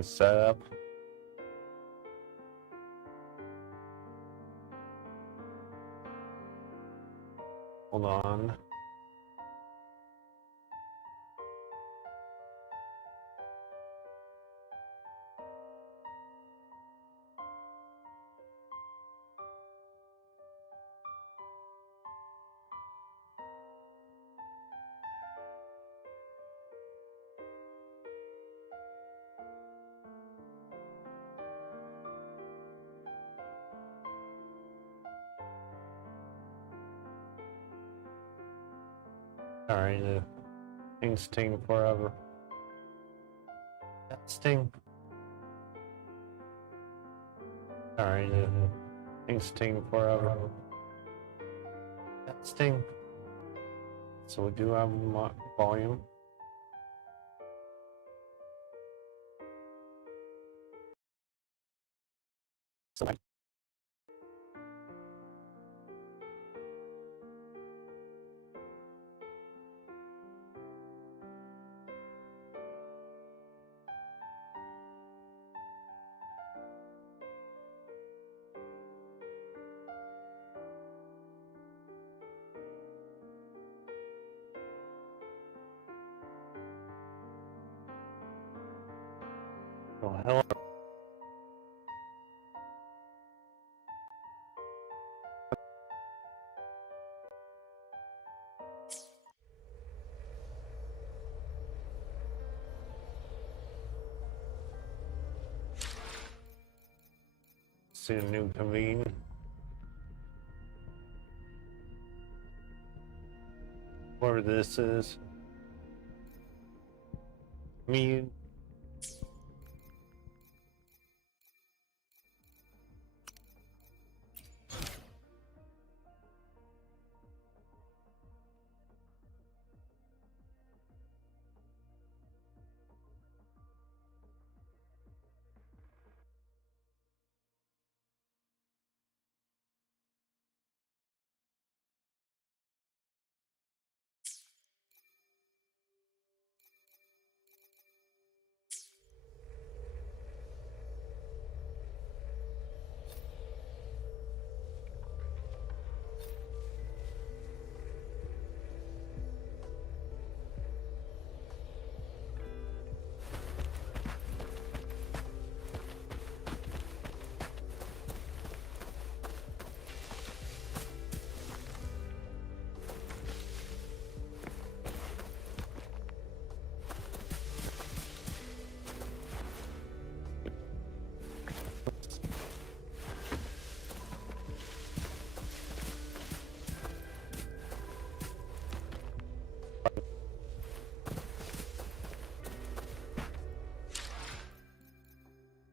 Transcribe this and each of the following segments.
Set up. Hold on. Sorry, the things taking forever. Testing. Sorry, the things taking forever. Testing. So we do have volume. So oh, hello. See a new convene. Whatever this is. Me.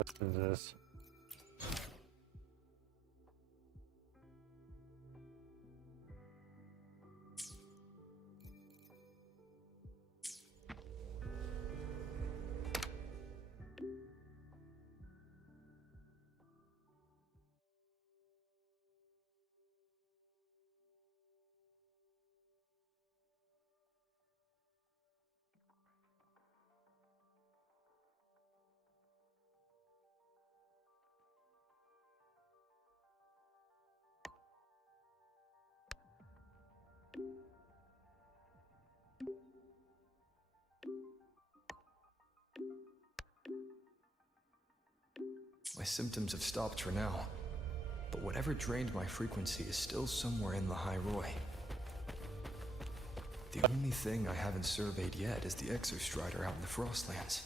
What is this? My symptoms have stopped for now, but whatever drained my frequency is still somewhere in Lahai. The only thing I haven't surveyed yet is the Exostrider out in the Frostlands.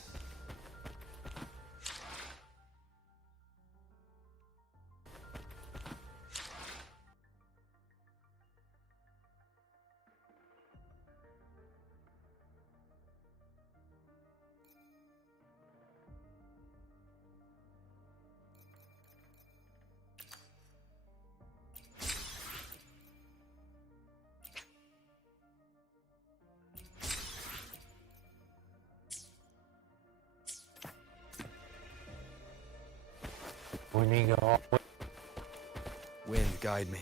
We need to go. Wind, guide me.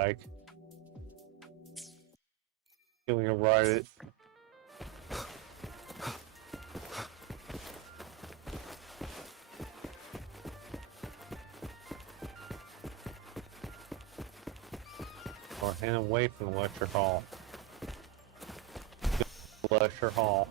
like. Feeling a ride. Or hand away from the lecture hall. Lecture hall.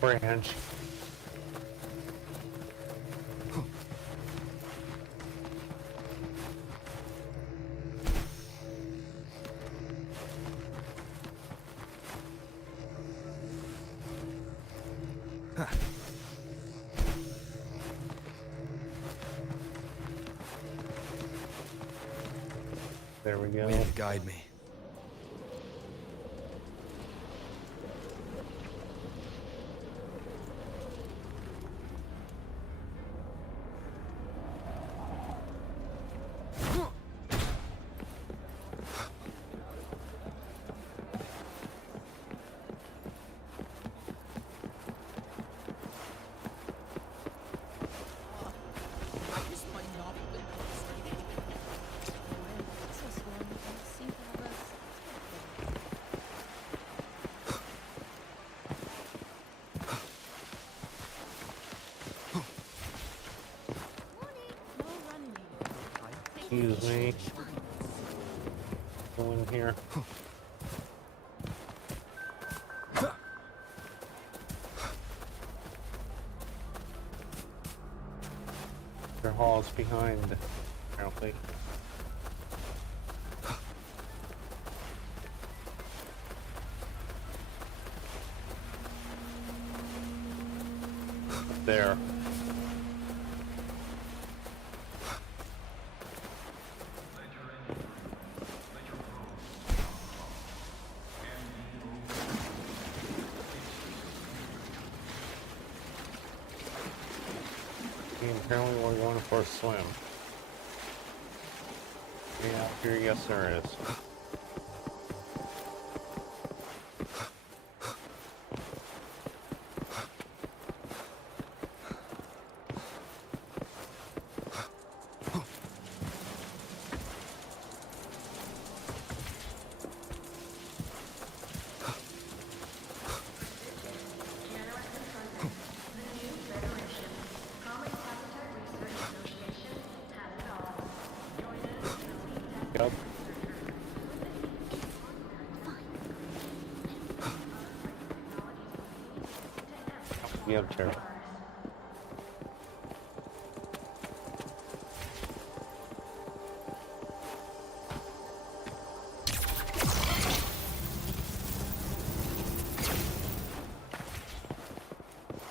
Branch. There we go. Way to guide me. Excuse me. Go in here. Your hall's behind, apparently. There. Apparently we're going for a swim. Yeah, here, yes there is. Yep. Yep, Terry.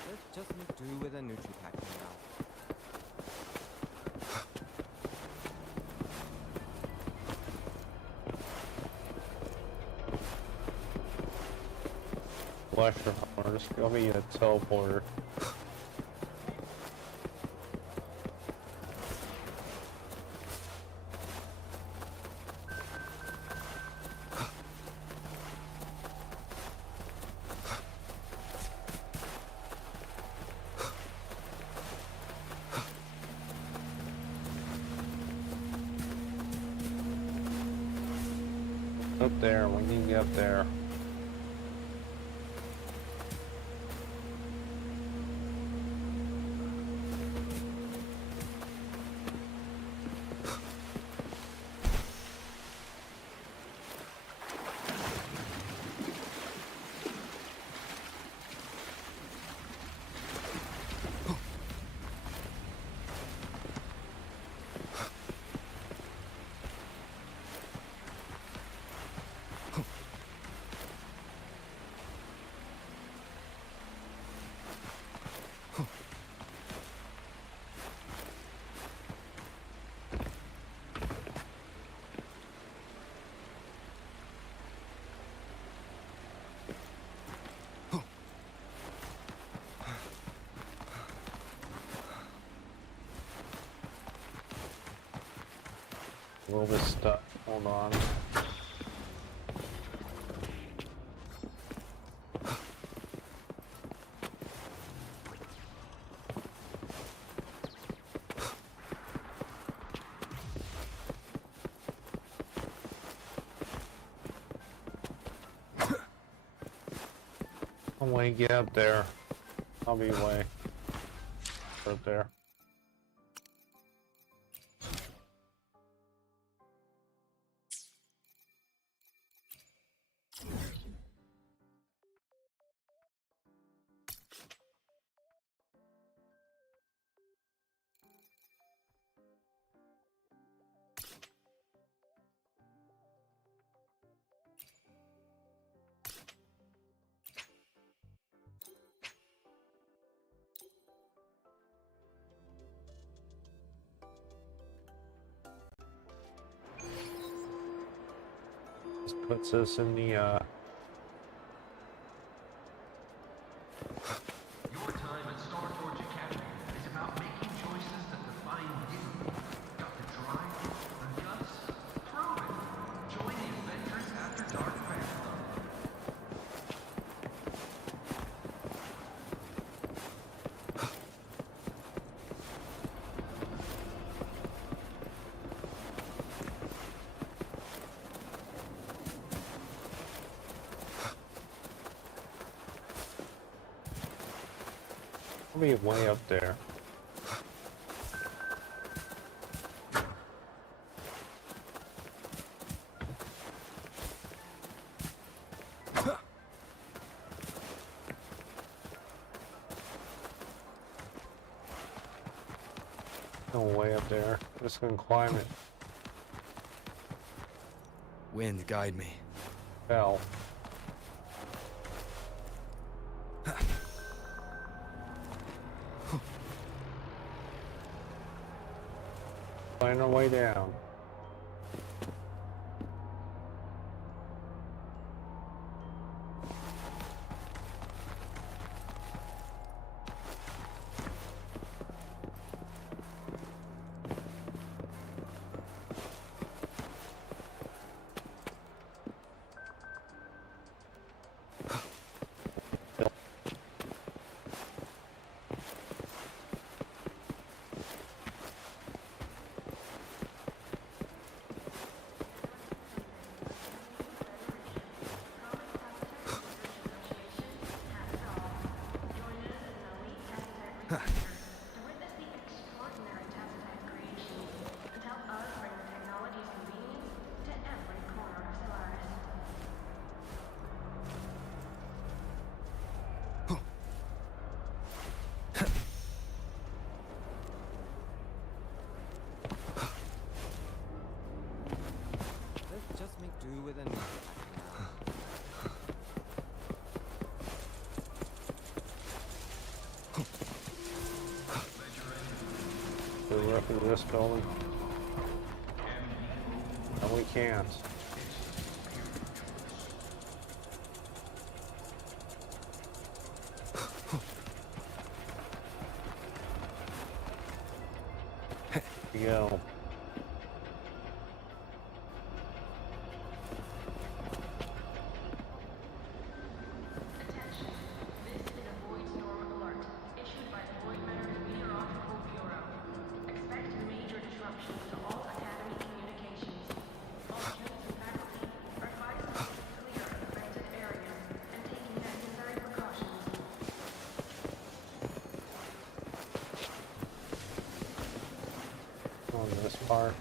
Let's just make do with a Nutri-Pack for now. Lecture hall. Just go be a teleporter. Up there, we need to get up there. A little bit stuck. Hold on. I'll wait, get up there. I'll be way. Right there. This puts us in the Your time at Star Forge Academy is about making choices that define you. Got the drive, the guts? Prove it! Join the Adventures After Dark fan club. I'll be way up there. No way up there. I'm just gonna climb it. Wind, guide me. Fell. Find our way down. Let's just make do with a new pattern now. The roof of this building. And we can't. Here we go. Attention. This is a void storm alert issued by the Void Matters Meteorological Bureau. Expect major disruptions to all Academy communications. All students and faculty are advised to clear an affected area and taking necessary precautions. On this part.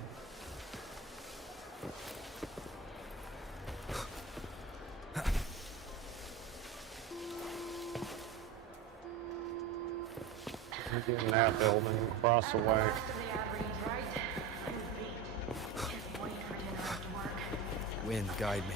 Get in that building across the way. The rest of the ad reads right. I'm beat. Can't wait for dinner after work. Wind, guide me.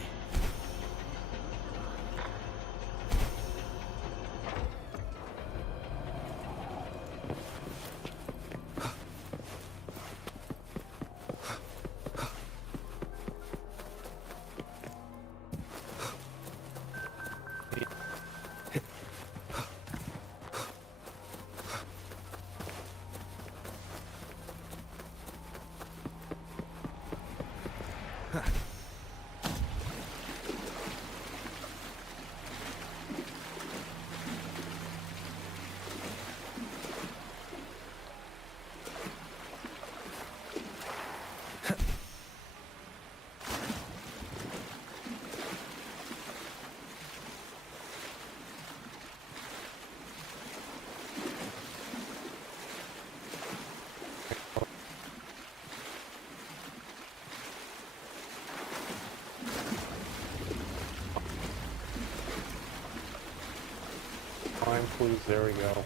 please. There we go.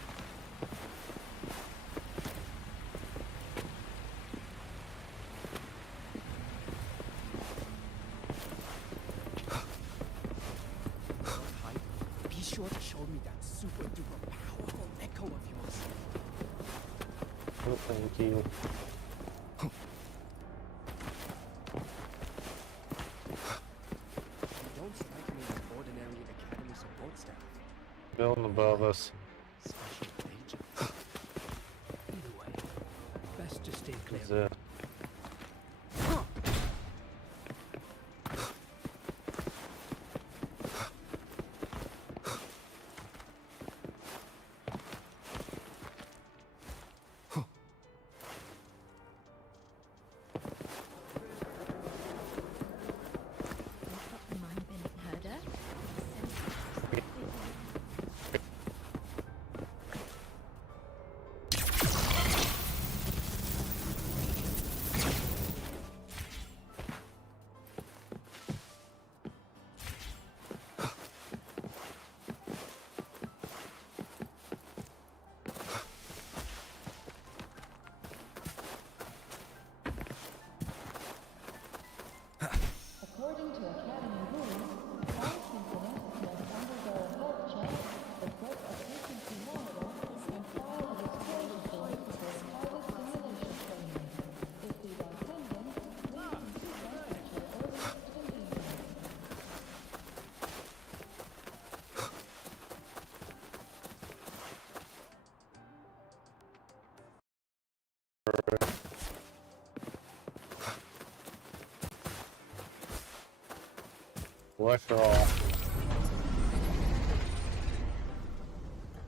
Lahai, be sure to show me that super duper powerful echo of yours. Oh, thank you. You don't strike me as ordinary academy support staff. Building above us. Special agent. Either way, best to stay clear. Is it? According to Academy rules, all synchronous must undergo a health check, equip a frequency monitor, and file a disclosure form for their pilot simulation training. If these are pending, please complete them at your earliest convenience. Lecture hall.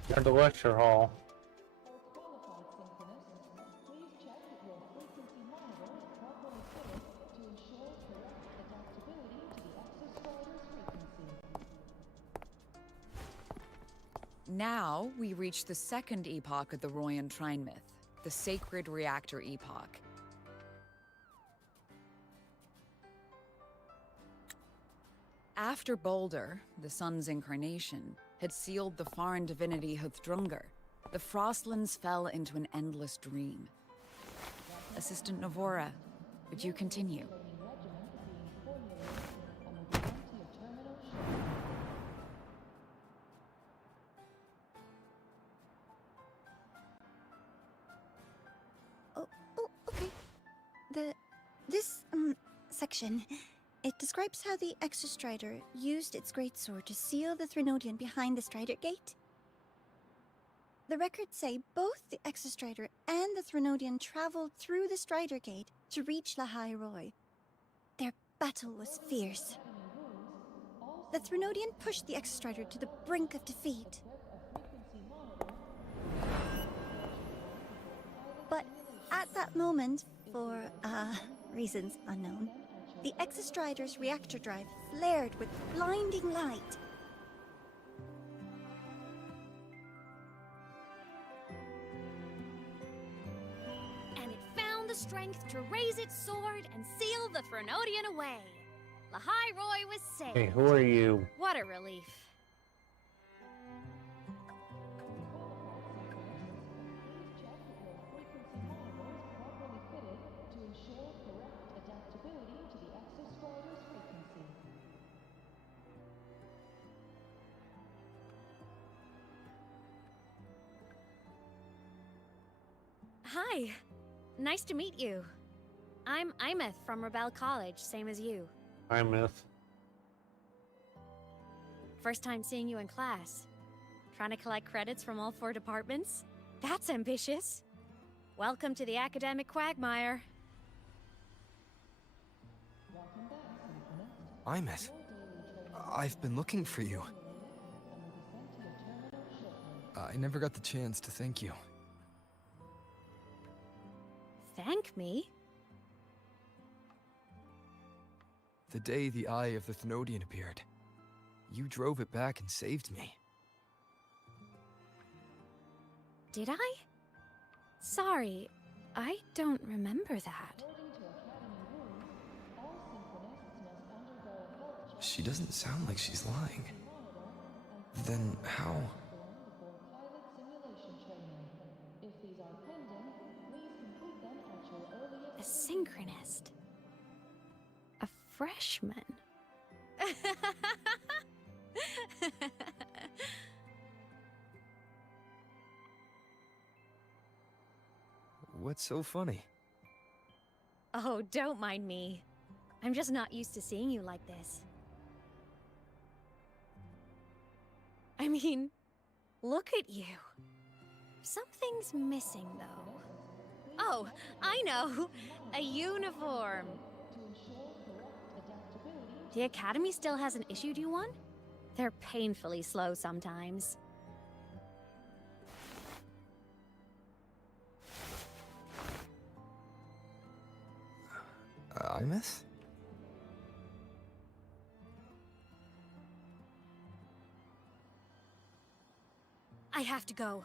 You're the lecture hall. For qualified synchronists, please check that your frequency monitor is properly fitted to ensure correct adaptability to the access strider's frequency. Now we reach the second epoch of the Royan Trine myth, the Sacred Reactor Epoch. After Boulder, the sun's incarnation, had sealed the foreign divinity Huthrungur, the Frostlands fell into an endless dream. Assistant Navora, would you continue? Oh, okay. This section, it describes how the Exostrider used its greatsword to seal the Threnodian behind the Strider Gate. The records say both the Exostrider and the Threnodian traveled through the Strider Gate to reach Lahai Roy. Their battle was fierce. The Threnodian pushed the Exostrider to the brink of defeat. But at that moment, for, reasons unknown, the Exostrider's reactor drive flared with blinding light. And it found the strength to raise its sword and seal the Threnodian away. Lahai Roy was saved. Hey, who are you? What a relief. Hi. Nice to meet you. I'm Imeth from Rebel College, same as you. Hi, Myth. First time seeing you in class. Trying to collect credits from all 4 departments? That's ambitious. Welcome to the academic quagmire. Imeth, I've been looking for you. I never got the chance to thank you. Thank me? The day the Eye of the Thenodian appeared, you drove it back and saved me. Did I? Sorry, I don't remember that. She doesn't sound like she's lying. Then how? A synchronist. A freshman. What's so funny? Oh, don't mind me. I'm just not used to seeing you like this. I mean, look at you. Something's missing, though. Oh, I know! A uniform! The Academy still hasn't issued you one? They're painfully slow sometimes. I miss? I have to go.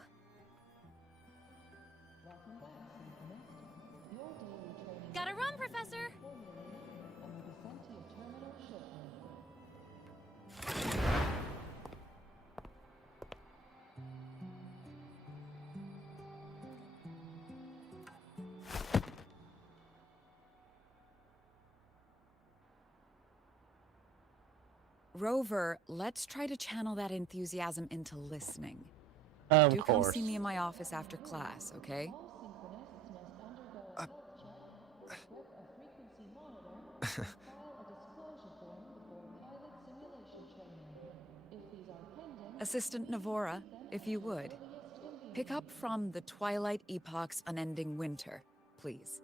Gotta run, Professor! Rover, let's try to channel that enthusiasm into listening. Of Do come course. see me in my office after class, okay? Assistant Navora, if you would. Pick up from the Twilight Epoch's Unending Winter, please.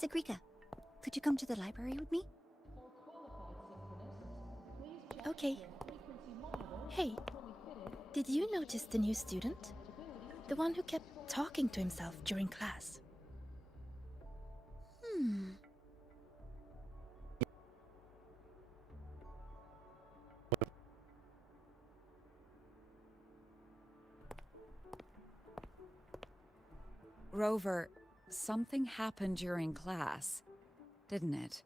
Sigrika, could you come to the library with me? Okay. Hey, did you notice the new student? The one who kept talking to himself during class. Rover, something happened during class, didn't it?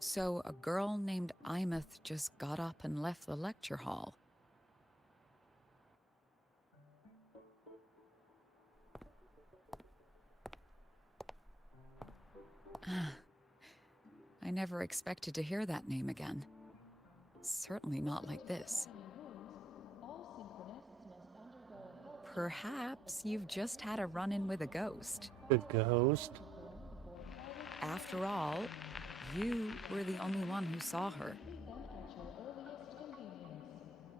So a girl named Imeth just got up and left the lecture hall. I never expected to hear that name again. Certainly not like this. Perhaps you've just had a run-in with a ghost. The ghost? After all, you were the only one who saw her.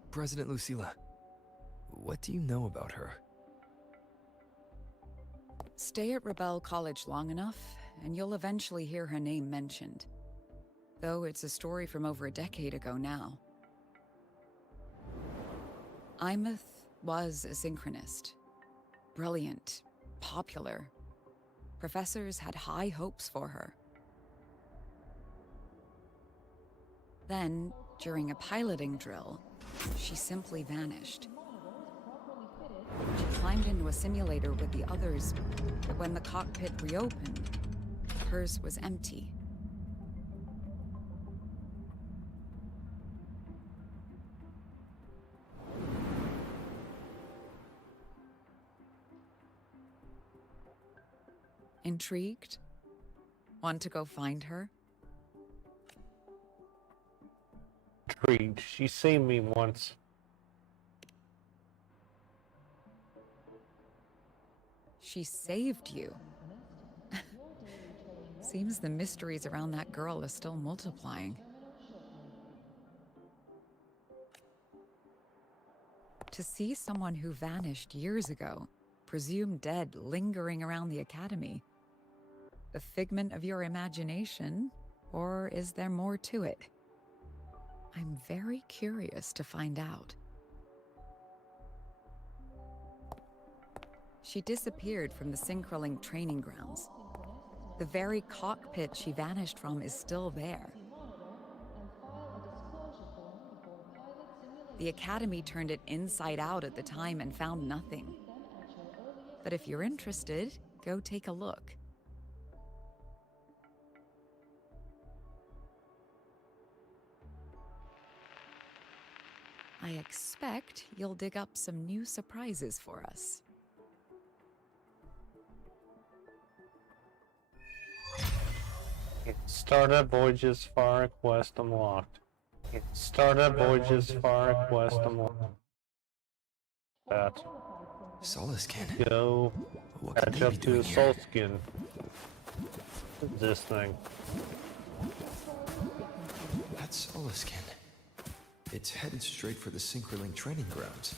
President Lucilla, what do you know about her? Stay at Rebel College long enough, and you'll eventually hear her name mentioned. Though it's a story from over a decade ago now. Imeth was a synchronist. Brilliant, popular. Professors had high hopes for her. Then, during a piloting drill, she simply vanished. She climbed into a simulator with the others, but when the cockpit reopened, hers was empty. Intrigued? Want to go find her? Intrigued. She saved me once. She saved you. Seems the mysteries around that girl are still multiplying. To see someone who vanished years ago, presumed dead, lingering around the Academy, the figment of your imagination, or is there more to it? I'm very curious to find out. She disappeared from the Synchrolink training grounds. The very cockpit she vanished from is still there. The Academy turned it inside out at the time and found nothing. But if you're interested, go take a look. I expect you'll dig up some new surprises for us. Startup Voyages Far Request unlocked. Startup Voyages Far Request unlocked. That. Solaskin. Go What could catch they up be to doing the here? Soul Skin. This thing. That's Solaskin. It's headed straight for the Synchroling training grounds.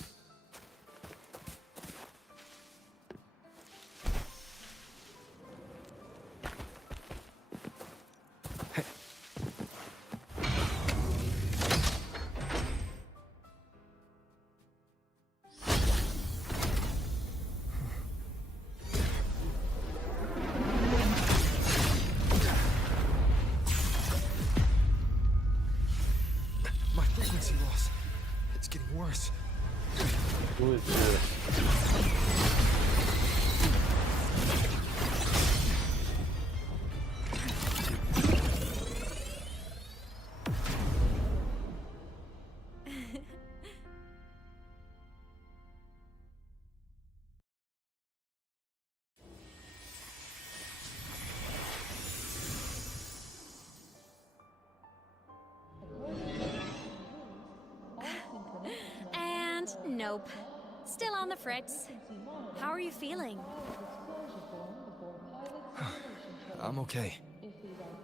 Hey. My frequency loss. It's getting worse. Who is this? And nope. Still on the fritz. How are you feeling? I'm okay.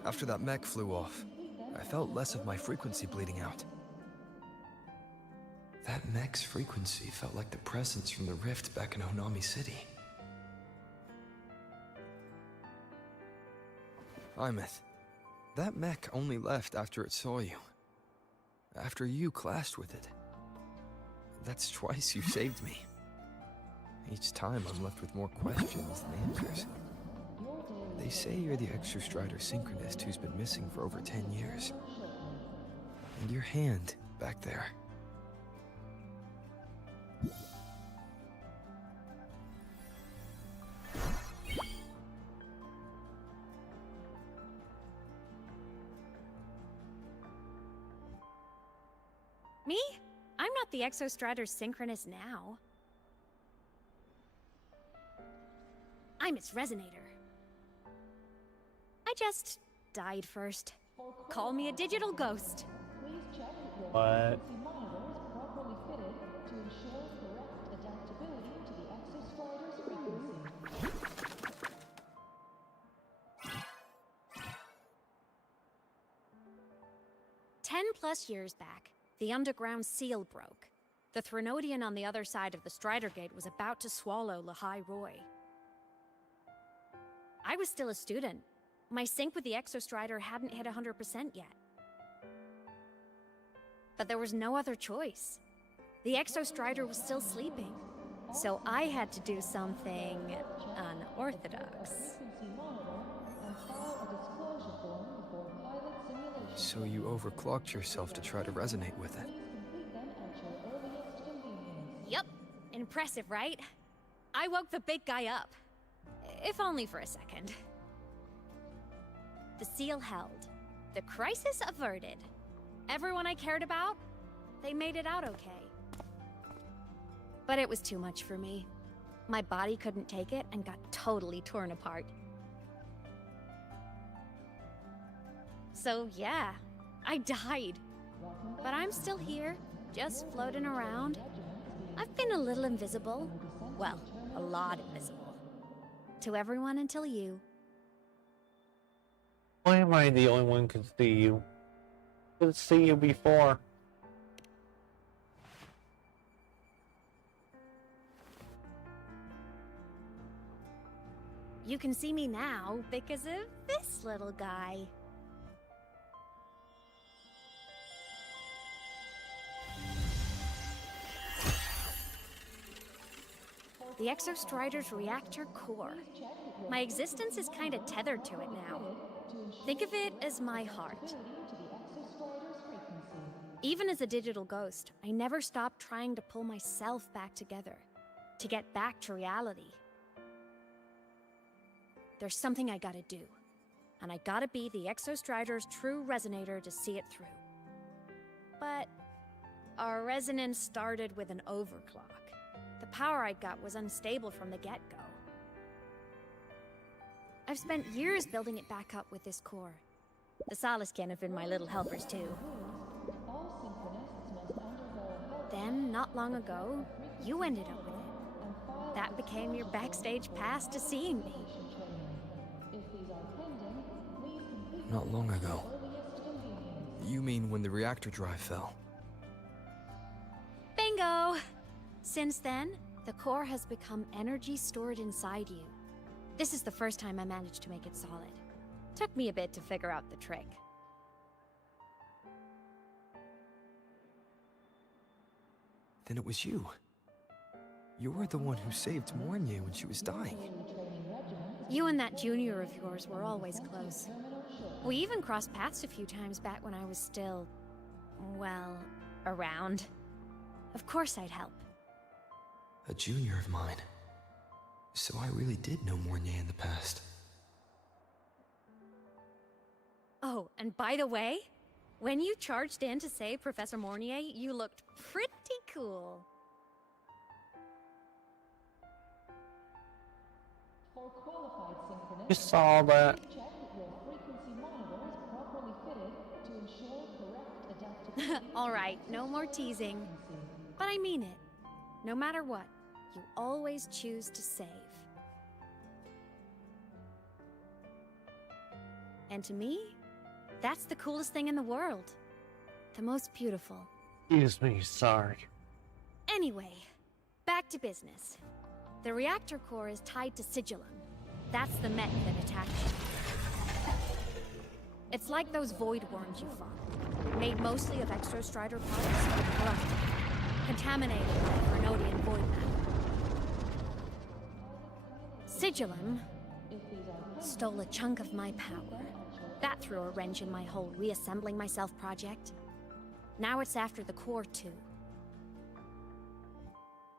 After that mech flew off, I felt less of my frequency bleeding out. That mech's frequency felt like the presence from the rift back in Honami City. Imeth, that mech only left after it saw you. After you clashed with it. That's twice you saved me. Each time I'm left with more questions than answers. They say you're the Exostrider synchronist who's been missing for over 10 years. And your hand back there. Me? I'm not the Exostrider synchronist now. I'm its resonator. I just died first. Call me a digital ghost. What? properly fitted to ensure correct adaptability to the Exostrider's frequency. 10+ years back, the underground seal broke. The Threnodian on the other side of the Strider Gate was about to swallow Lahai Roy. I was still a student. My sync with the Exostrider hadn't hit 100% yet. But there was no other choice. The Exostrider was still sleeping. So I had to do something unorthodox. So you overclocked yourself to try to resonate with it. Yup. Impressive, right? I woke the big guy up. If only for a second. The seal held. The crisis averted. Everyone I cared about, they made it out okay. But it was too much for me. My body couldn't take it and got totally torn apart. So yeah, I died. But I'm still here, just floating around. I've been a little invisible. Well, a lot invisible. To everyone until you. Why am I the only one who can see you? I couldn't see you before. You can see me now because of this little guy. the Exostrider's reactor core. My existence is kinda tethered to it now. Think of it as my heart. Even as a digital ghost, I never stopped trying to pull myself back together, to get back to reality. There's something I gotta do, and I gotta be the Exostrider's true resonator to see it through. But our resonance started with an overclock. The power I got was unstable from the get-go. I've spent years building it back up with this core. The Soliskin have been my little helpers too. Then, not long ago, you ended up with it. That became your backstage pass to seeing me. Not long ago. You mean when the reactor drive fell? Bingo! Since then, the core has become energy stored inside you. This is the first time I managed to make it solid. Took me a bit to figure out the trick. Then it was you. You were the one who saved Mornier when she was dying. You and that junior of yours were always close. We even crossed paths a few times back when I was still, well, around. Of course I'd help. A junior of mine. So I really did know Mornier in the past. Oh, and by the way, when you charged in to save Professor Mornier, you looked pretty cool. For qualified synchronous, You saw that. please check that your frequency monitor is properly fitted to ensure correct adaptability. Alright, no more teasing. But I mean it. No matter what, you always choose to save. And to me, that's the coolest thing in the world. The most beautiful. Excuse me, sorry. Anyway, back to business. The reactor core is tied to Sigillum. That's the mech that attacked you. It's like those void worms you fought. Made mostly of Exostrider parts, corrupted, contaminated with Vernodian void matter. Sigillum stole a chunk of my power. That threw a wrench in my whole reassembling myself project. Now it's after the core too.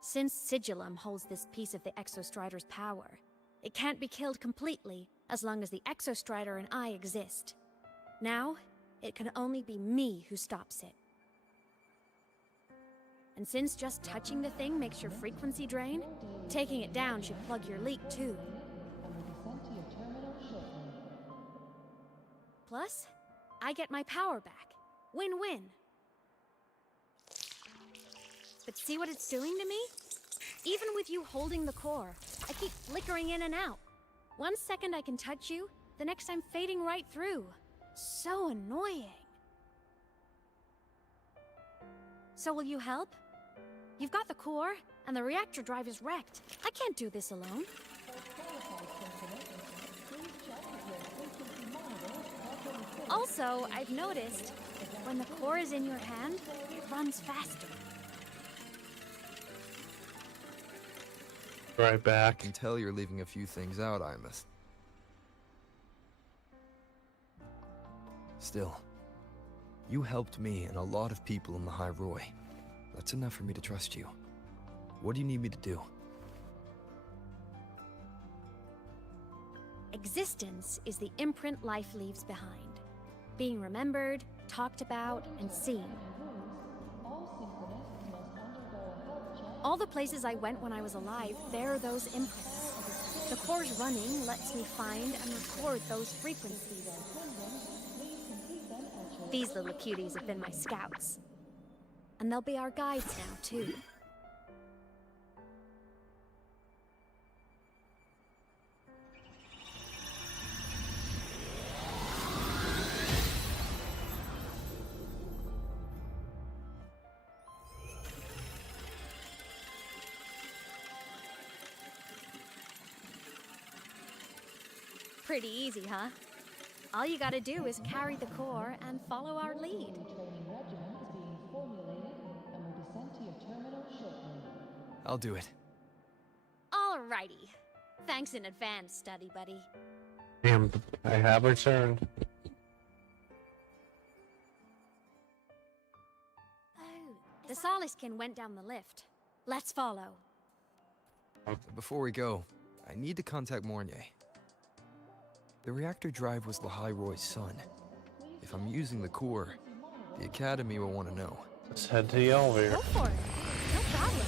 Since Sigillum holds this piece of the Exostrider's power, it can't be killed completely as long as the Exostrider and I exist. Now, it can only be me who stops it. And since just touching the thing makes your frequency drain, taking it down should plug your leak too. Plus, I get my power back. Win-win. But see what it's doing to me? Even with you holding the core, I keep flickering in and out. 1 second I can touch you, the next I'm fading right through. So annoying. So will you help? You've got the core, and the reactor drive is wrecked. I can't do this alone. Also, I've noticed, when the core is in your hand, it runs faster. Right I back. can tell you're leaving a few things out, Imeth. Still, you helped me and a lot of people in Lahai Roy. That's enough for me to trust you. What do you need me to do? Existence is the imprint life leaves behind. Being remembered, talked about, and seen. All the places I went when I was alive bear those imprints. The core's running lets me find and record those frequencies. These little cuties have been my scouts. And they'll be our guides now, too. Pretty easy, huh? All you gotta do is carry the core and follow our lead. I'll do it. Alrighty. Thanks in advance, study buddy. Damn, I have returned. Oh, the Soliskin went down the lift. Let's follow. Before we go, I need to contact Mornier. The reactor drive was Lahai Roy's son. If I'm using the core, the Academy will want to know. Let's head to the elevator. Go for it. No problem.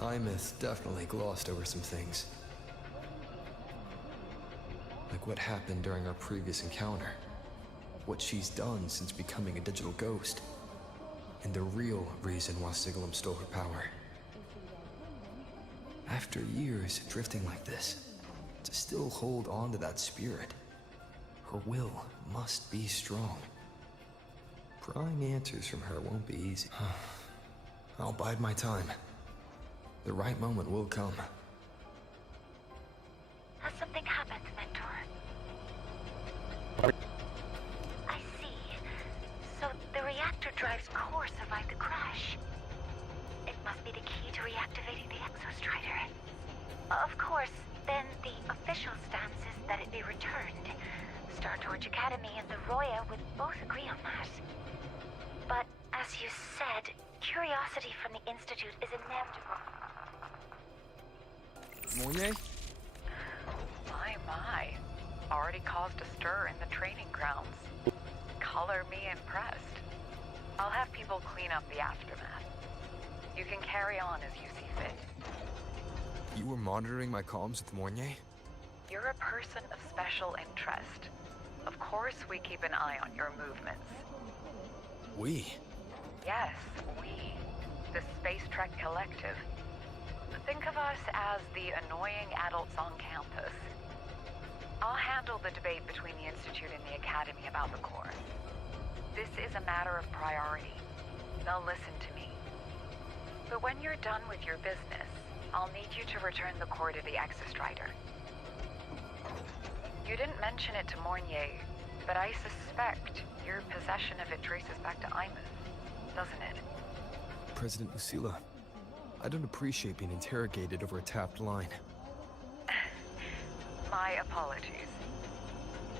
Imith definitely glossed over some things. Like what happened during our previous encounter. What she's done since becoming a digital ghost. And the real reason why Siglum stole her power. After years drifting like this, to still hold on to that spirit, her will must be strong. Prying answers from her won't be easy. I'll bide my time. The right moment will come. Has something happened, Mentor? I see. So the reactor drive's core survived the crash. It must be the key to reactivating the Exostrider. Of course, then the official stance is that it be returned. Startorch Academy and the Roya would both agree on that. But, as you said, curiosity from the Institute is inevitable. Mornier? My. Already caused a stir in the training grounds. Color me impressed. I'll have people clean up the aftermath. You can carry on as you see fit. You were monitoring my comms with Mornier? You're a person of special interest. Of course we keep an eye on your movements. We? Yes, we. The Space Trek Collective. Think of us as the annoying adults on campus. I'll handle the debate between the Institute and the Academy about the core. This is a matter of priority. They'll listen to me. But when you're done with your business, I'll need you to return the core to the Exostrider. You didn't mention it to Mornier, but I suspect your possession of it traces back to Imeth, doesn't it? President Lucilla, I don't appreciate being interrogated over a tapped line. My apologies.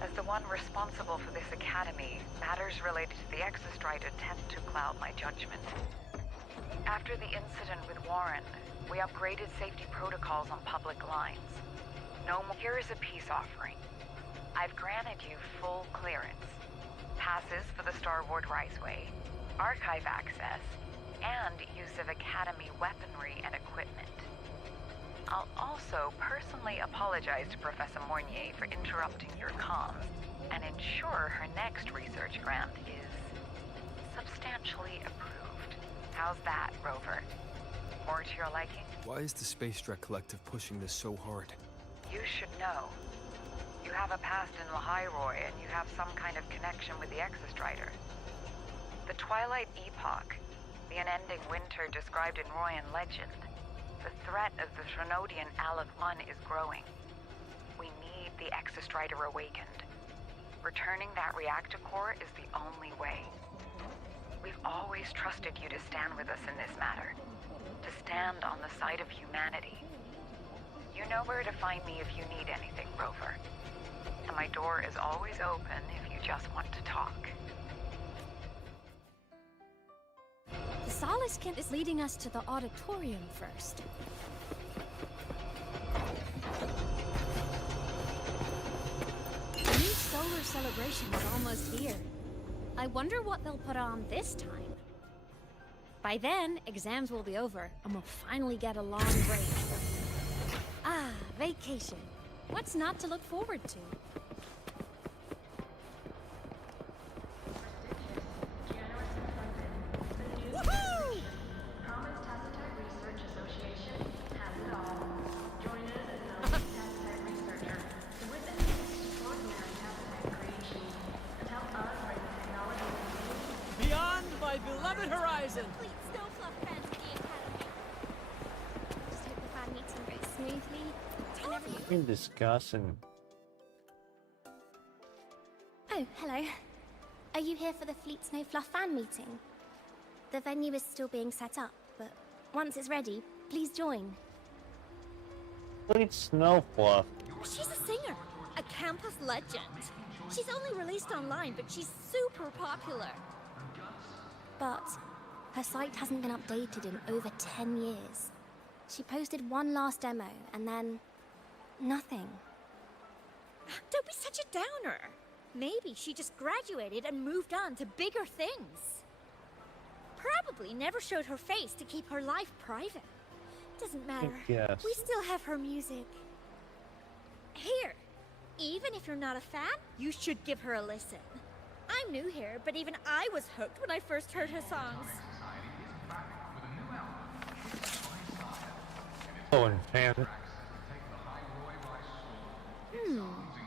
As the one responsible for this academy, matters related to the Exostrider tend to cloud my judgment. After the incident with Warren, we upgraded safety protocols on public lines. No more. Here is a peace offering. I've granted you full clearance. Passes for the Starboard Riseway, archive access, and use of Academy weaponry and equipment. I'll also personally apologize to Professor Mornier for interrupting your comms and ensure her next research grant is substantially approved. How's that, Rover? More to your liking? Why is the Space Trek Collective pushing this so hard? You should know. You have a past in Lahai, Roy, and you have some kind of connection with the Exostrider. The Twilight Epoch, the unending winter described in Royan legend, the threat of the Threnodian Aleph I is growing. We need the Exostrider awakened. Returning that reactor core is the only way. We've always trusted you to stand with us in this matter, to stand on the side of humanity. You know where to find me if you need anything, Rover. And my door is always open if you just want to talk. The Soliskin is leading us to the auditorium first. The new solar celebration is almost here. I wonder what they'll put on this time. By then, exams will be over, and we'll finally get a long break. Ah, vacation. What's not to look forward to? complete snowfluff fans at the academy. Just hope the fan meeting goes smoothly. And everything. We can discuss and Oh, hello. Are you here for the Fleet Snow Fluff fan meeting? The venue is still being set up, but once it's ready, please join. Fleet Snow Fluff. She's a singer, a campus legend. She's only released online, but she's super popular. But her site hasn't been updated in over 10 years. She posted one last demo, and then nothing. Don't be such a downer. Maybe she just graduated and moved on to bigger things. Probably never showed her face to keep her life private. Doesn't matter. Yes. We still have her music. Here, even if you're not a fan, you should give her a listen. I'm new here, but even I was hooked when I first heard her songs. Oh, and fan.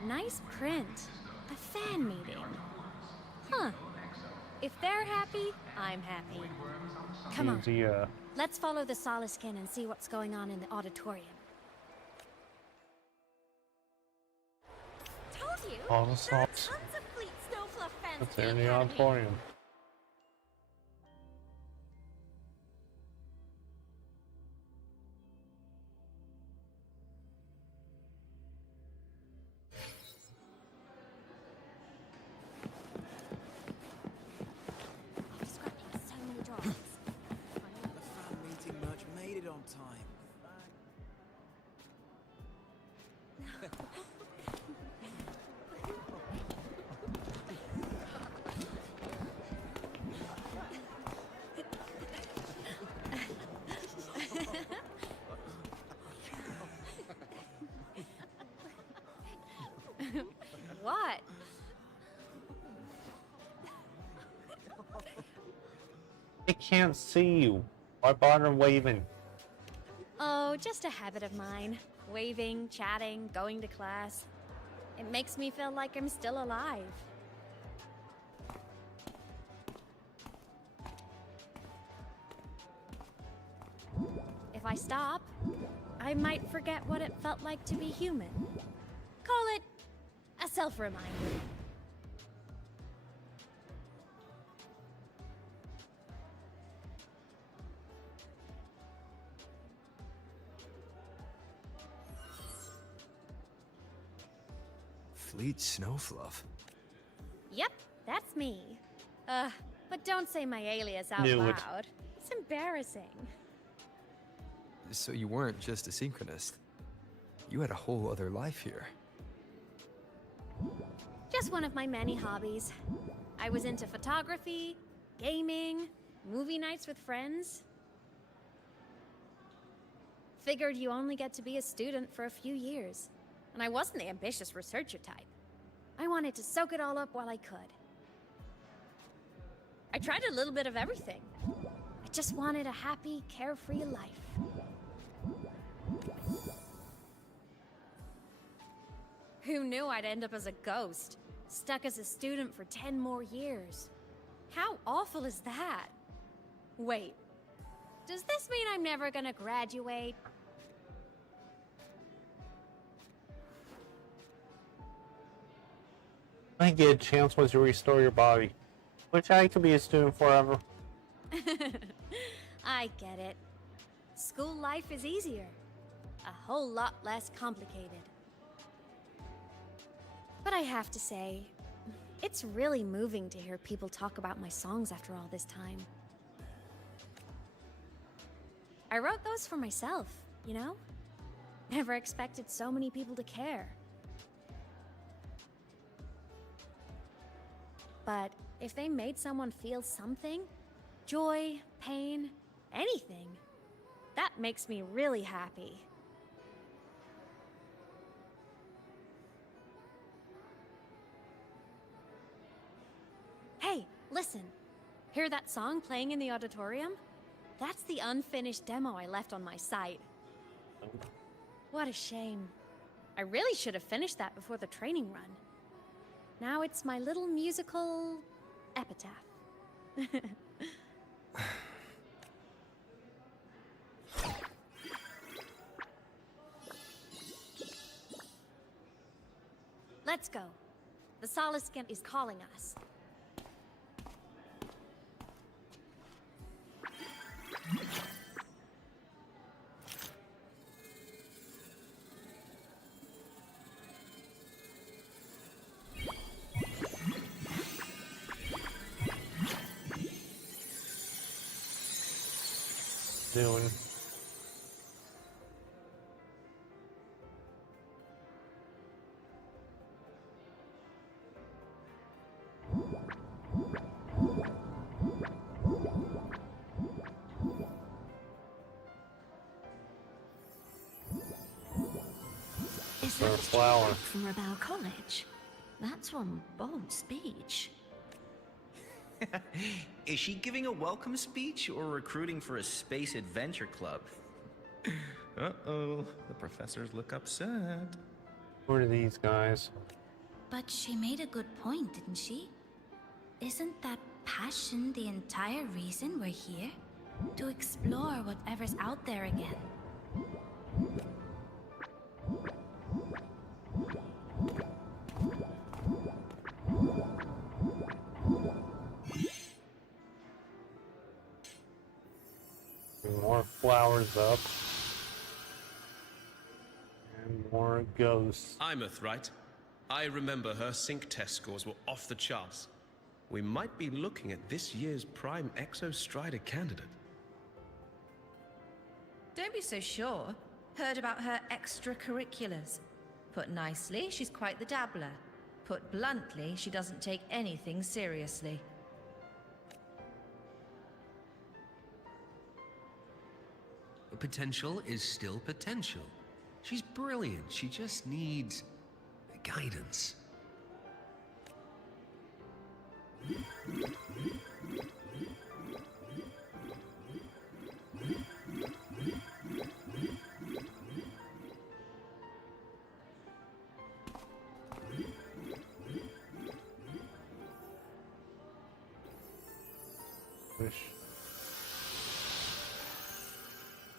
Nice print. A fan meeting. Huh. If they're happy, I'm happy. Come on. The Let's follow the Soliskin and see what's going on in the auditorium. Told you, all the there are salts. tons of Fleet Snowfluff fans That's at there in the academy. auditorium. I'm scrapping so many drawings. The fan meeting merch made it on time. What? I can't see you. Why bother waving? Oh, just a habit of mine. Waving, chatting, going to class. It makes me feel like I'm still alive. If I stop, I might forget what it felt like to be human. Call it a self-reminder. Fleet Snowfluff. Yep, that's me. But don't say my alias out Knew it. loud. It's embarrassing. So you weren't just a synchronist. You had a whole other life here. Just one of my many hobbies. I was into photography, gaming, movie nights with friends. Figured you only get to be a student for a few years. And I wasn't the ambitious researcher type. I wanted to soak it all up while I could. I tried a little bit of everything. I just wanted a happy, carefree life. Who knew I'd end up as a ghost, stuck as a student for 10 more years? How awful is that? Wait, does this mean I'm never gonna graduate? I get a chance once you restore your body. Which I could be a student forever. I get it. School life is easier. A whole lot less complicated. But I have to say, it's really moving to hear people talk about my songs after all this time. I wrote those for myself, you know? Never expected so many people to care. But if they made someone feel something, joy, pain, anything, that makes me really happy. Hey, listen. Hear that song playing in the auditorium? That's the unfinished demo I left on my site. What a shame. I really should have finished that before the training run. Now it's my little musical epitaph. Let's go. The Soliskin is calling us. Doing. Is Or a that flower. straight from Rebel College? That's one bold speech. Is she giving a welcome speech or recruiting for a space adventure club? Uh-oh, the professors look upset. Who are these guys? But she made a good point, didn't she? Isn't that passion the entire reason we're here? To explore whatever's out there again. More flowers up. And more ghosts. Imeth, right? I remember her sync test scores were off the charts. We might be looking at this year's prime Exostrider candidate. Don't be so sure. Heard about her extracurriculars. Put nicely, she's quite the dabbler. Put bluntly, she doesn't take anything seriously. Potential is still potential. She's brilliant. She just needs guidance.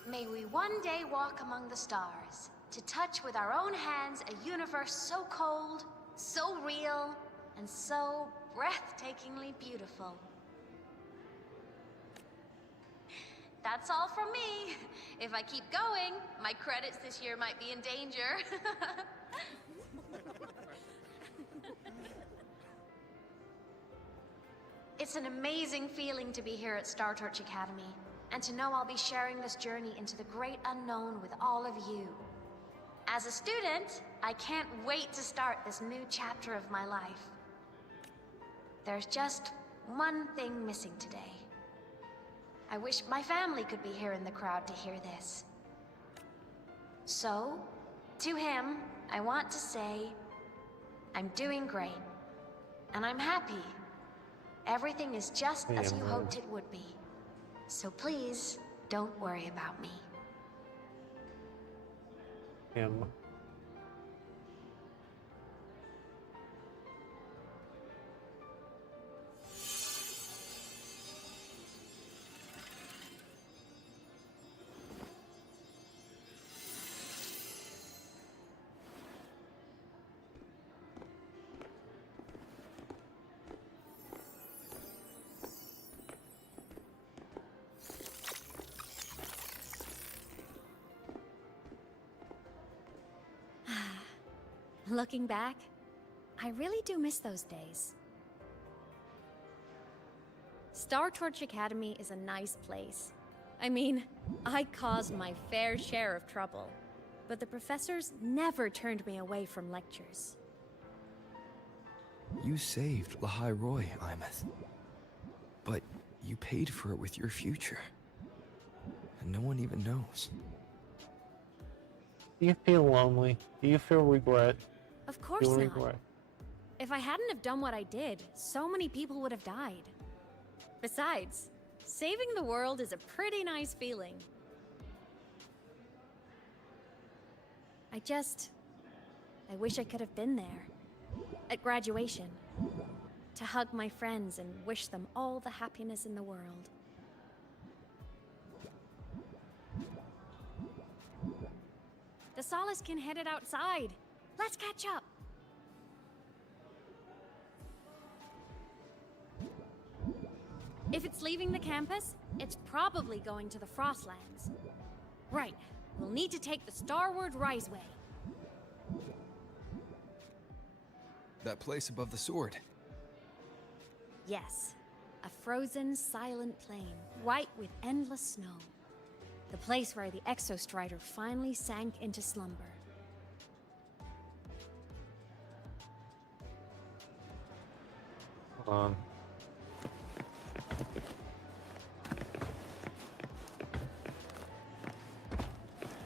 May we one day walk among the stars, to touch with our own hands a universe so cold, so real, and so breathtakingly beautiful. That's all from me. If I keep going, my credits this year might be in danger. It's an amazing feeling to be here at Star Torch Academy, and to know I'll be sharing this journey into the great unknown with all of you. As a student, I can't wait to start this new chapter of my life. There's just one thing missing today. I wish my family could be here in the crowd to hear this. So, to him, I want to say, I'm doing great, and I'm happy. Everything is just as you hoped it would be. So please, don't worry about me. Him. Looking back, I really do miss those days. Star Torch Academy is a nice place. I mean, I caused my fair share of trouble, but the professors never turned me away from lectures. You saved Lahai Roy, Imeth. But you paid for it with your future. And no one even knows. Do you feel lonely? Do you feel regret? Of course Feel not. regret? If I hadn't have done what I did, so many people would have died. Besides, saving the world is a pretty nice feeling. I wish I could have been there. At graduation. To hug my friends and wish them all the happiness in the world. The Soliskin headed outside. Let's catch up. campus, it's probably going to the Frostlands. Right. We'll need to take the Starward Riseway. That place above the sword. Yes. A frozen, silent plain, white with endless snow. The place where the Exostrider finally sank into slumber. Hold on.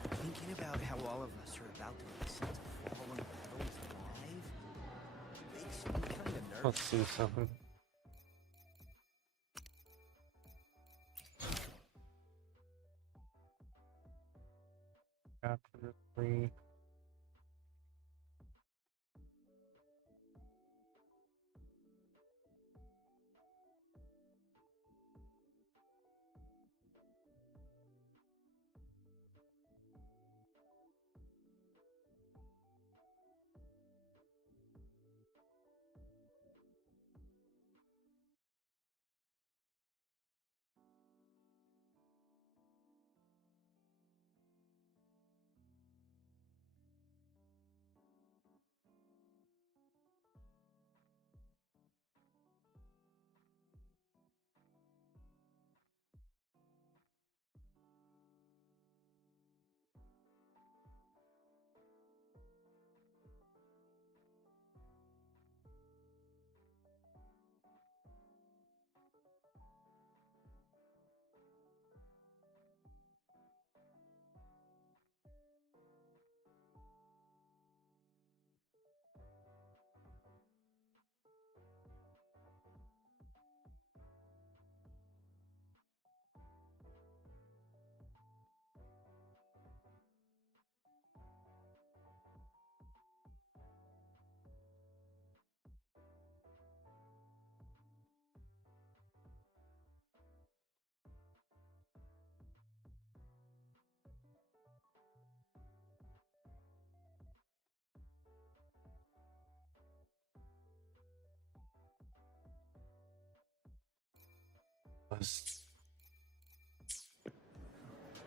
Thinking about how all of us are about to listen to fallen petals live makes me kind of nervous. Let's see something. Chapter 3.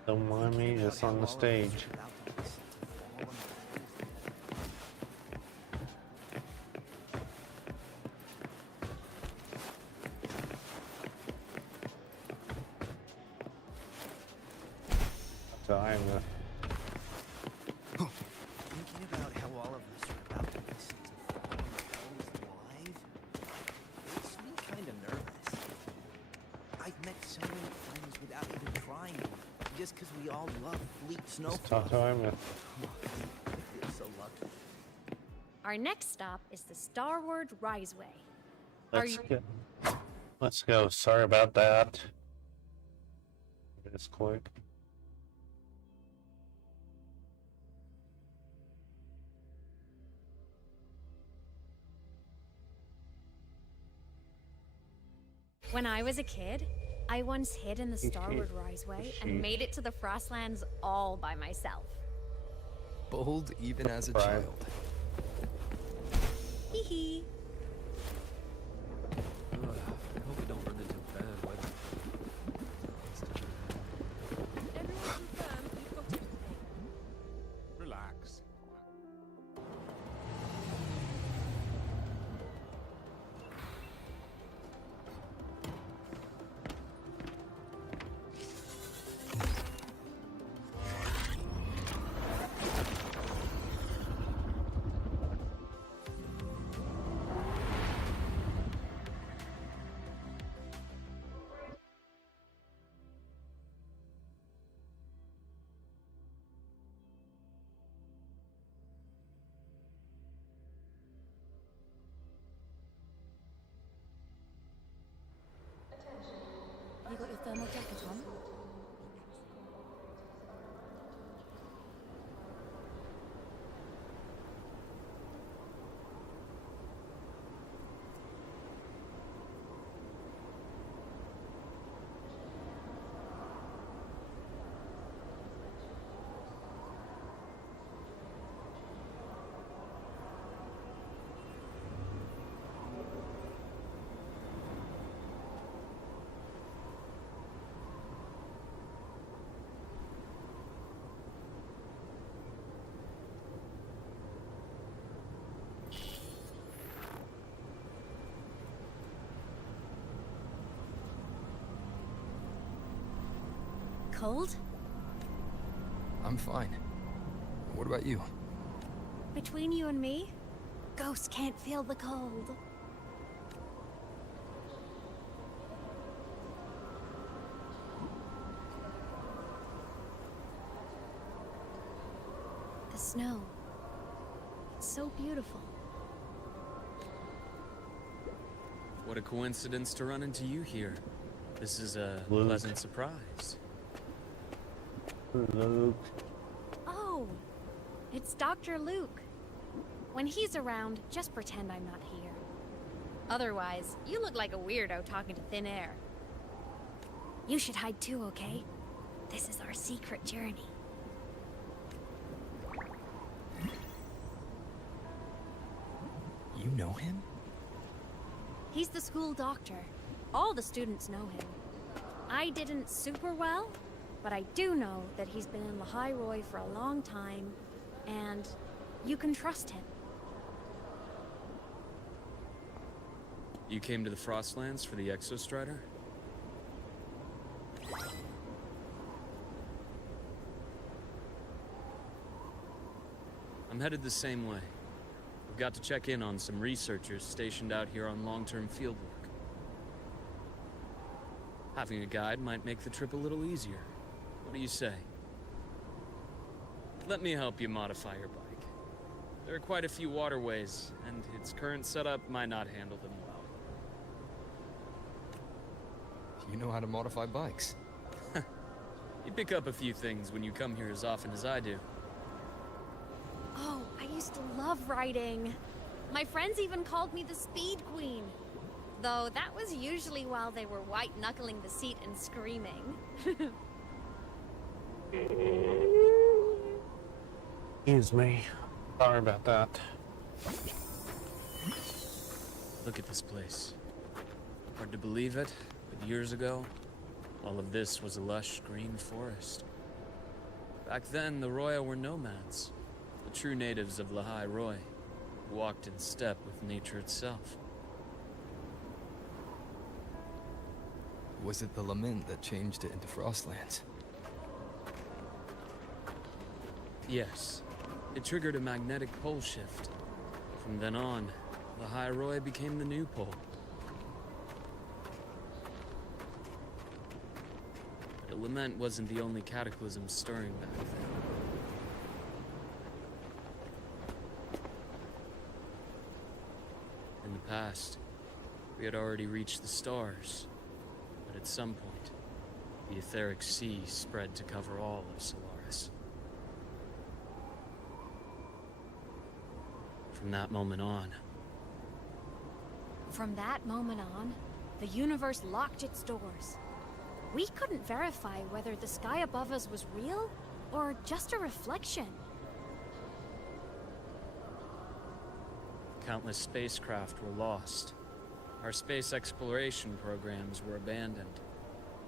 Don't mind me, just on the stage. So I'm Thinking about how all of us are about to listen to fallen petals live makes me kind of nervous. I've met so many friends without even trying, just because we all love Fleet Snow Club. I'm I feel so lucky. Our next stop is the Starward Riseway. Let's go. Sorry about that. It's quick. When I was a kid, I once hid in the Starward Riseway and made it to the Frostlands all by myself. Bold even as a child. Hee hee. I hope we don't run into bad weather. Relax. cold? I'm fine. What about you? Between you and me, ghosts can't feel the cold. The snow. It's so beautiful. What a coincidence to run into you here. This is a Luke. pleasant surprise. Luke. Oh, it's Dr. Luke. When he's around, just pretend I'm not here. Otherwise, you look like a weirdo talking to thin air. You should hide too, okay? This is our secret journey. You know him? He's the school doctor. All the students know him. I didn't super well, but I do know that he's been in Lahai Roy for a long time, and you can trust him. You came to the Frostlands for the Exostrider? I'm headed the same way. We've got to check in on some researchers stationed out here on long-term fieldwork. Having a guide might make the trip a little easier. What do you say? Let me help you modify your bike. There are quite a few waterways, and its current setup might not handle them well. You know how to modify bikes. You pick up a few things when you come here as often as I do. Oh, I used to love riding. My friends even called me the Speed Queen. Though that was usually while they were white-knuckling the seat and screaming. Excuse me. Sorry about that. Look at this place. Hard to believe it, but years ago, all of this was a lush green forest. Back then, the Roya were nomads, the true natives of Lahai Roy, who walked in step with nature itself. Was it the lament that changed it into Frostlands? Yes, it triggered a magnetic pole shift. From then on, Lahai Roy became the new pole. But a lament wasn't the only cataclysm stirring back then. In the past, we had already reached the stars, but at some point, the etheric sea spread to cover all of Solaris. From that moment on, the universe locked its doors. We couldn't verify whether the sky above us was real or just a reflection. countless spacecraft were lost. Our space exploration programs were abandoned,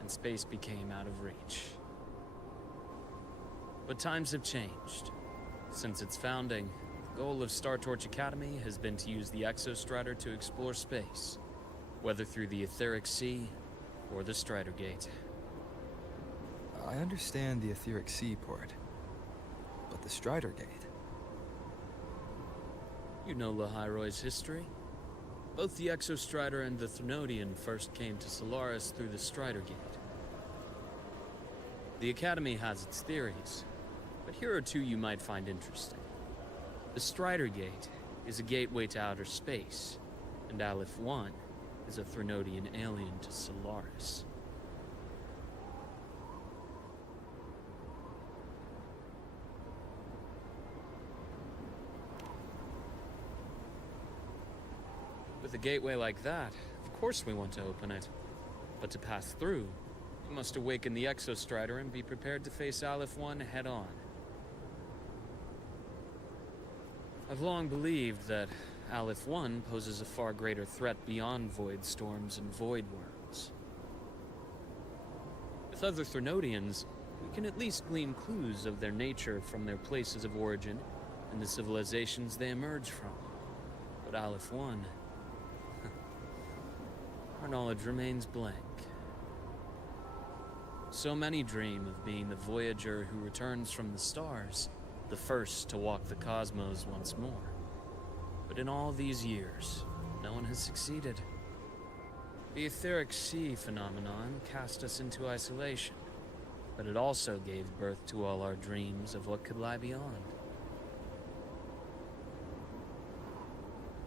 and space became out of reach. But times have changed. Since its founding, the goal of Star Torch Academy has been to use the Exostrider to explore space, whether through the Etheric Sea or the Strider Gate. I understand the Etheric Sea part, but the Strider Gate? You know Lahai Roy's history. Both the Exostrider and the Threnodian first came to Solaris through the Strider Gate. The Academy has its theories, but here are two you might find interesting. The Strider Gate is a gateway to outer space, and Aleph 1 is a Threnodian alien to Solaris. With a gateway like that, of course we want to open it. But to pass through, you must awaken the Exostrider and be prepared to face Aleph 1 head-on. I've long believed that Aleph 1 poses a far greater threat beyond void storms and void worms. With other Threnodians, we can at least glean clues of their nature from their places of origin and the civilizations they emerge from. But Aleph 1... our knowledge remains blank. So many dream of being the voyager who returns from the stars, the first to walk the cosmos once more. But in all these years, no one has succeeded. The etheric sea phenomenon cast us into isolation, but it also gave birth to all our dreams of what could lie beyond.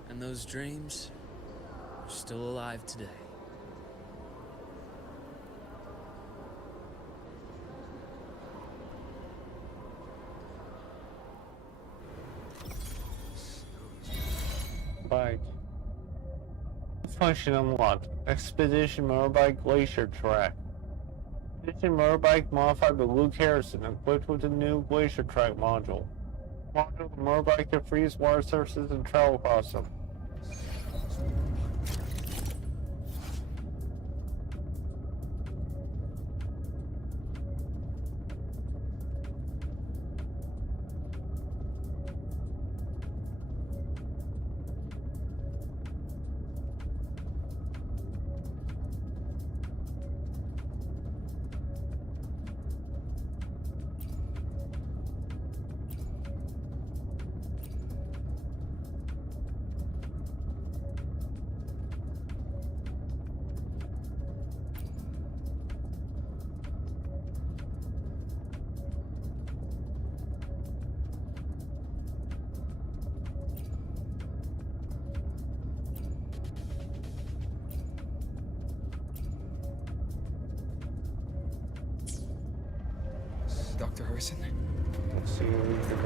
And those dreams are still alive today. Bike. Function unlocked. Expedition Motorbike Glacier Track. Expedition Motorbike modified by Luke Harrison, equipped with a new Glacier Track module. Module the motorbike can freeze water surfaces and travel across them. Dr. Harrison? Let's see what we could,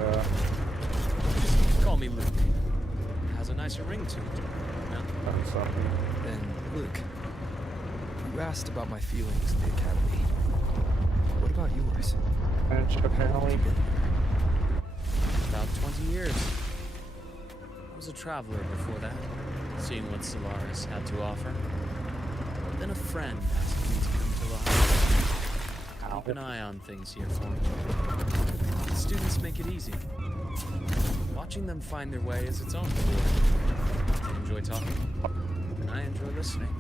Call me Luke. It has a nicer ring to it, no? something. Then, Luke, you asked about my feelings at the Academy. What about yours? Apparently. About 20 years. I was a traveler before that, seeing what Solaris had to offer. Then a friend asked me to come to Lahai. Keep an eye on things here for me. The students make it easy. Watching them find their way is its own reward. They enjoy talking, and I enjoy listening.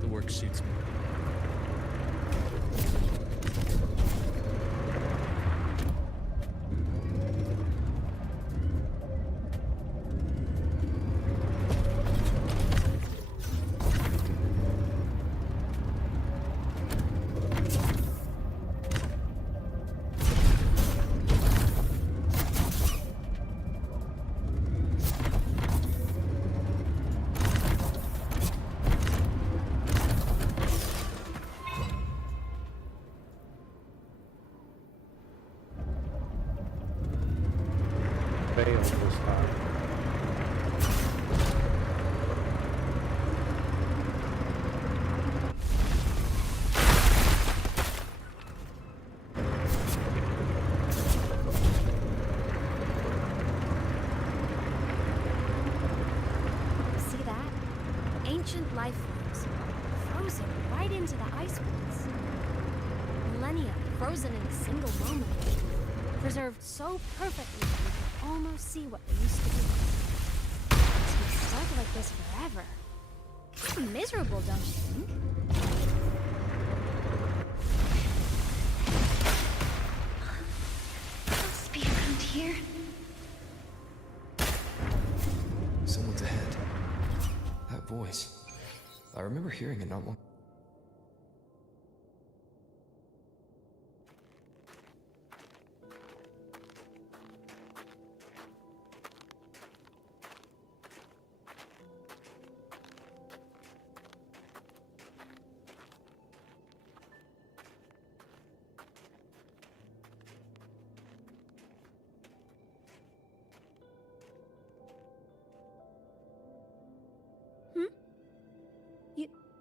The work suits me. Failed this time. See that? Ancient life forms, frozen right into the ice ones. Millennia frozen in a single moment. Preserved so perfectly that we can almost see what they used to be. To be stuck like this forever. Kind of miserable, don't you think? Must be around here. Someone's ahead. That voice. I remember hearing it not long.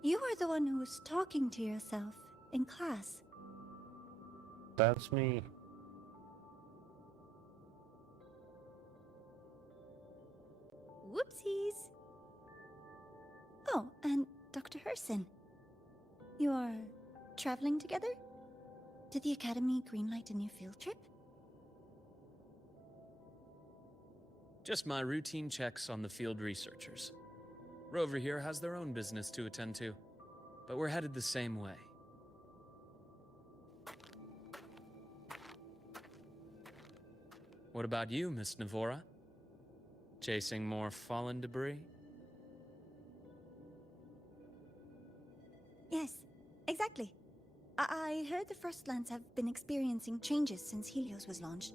You were the one who was talking to yourself in class. That's me. Whoopsies. Oh, and Dr. Herson. You are traveling together? Did the Academy greenlight a new field trip? Just my routine checks on the field researchers. Rover here has their own business to attend to, but we're headed the same way. What about you, Miss Navora? Chasing more fallen debris? Yes, exactly. I heard the Frostlands have been experiencing changes since Helios was launched.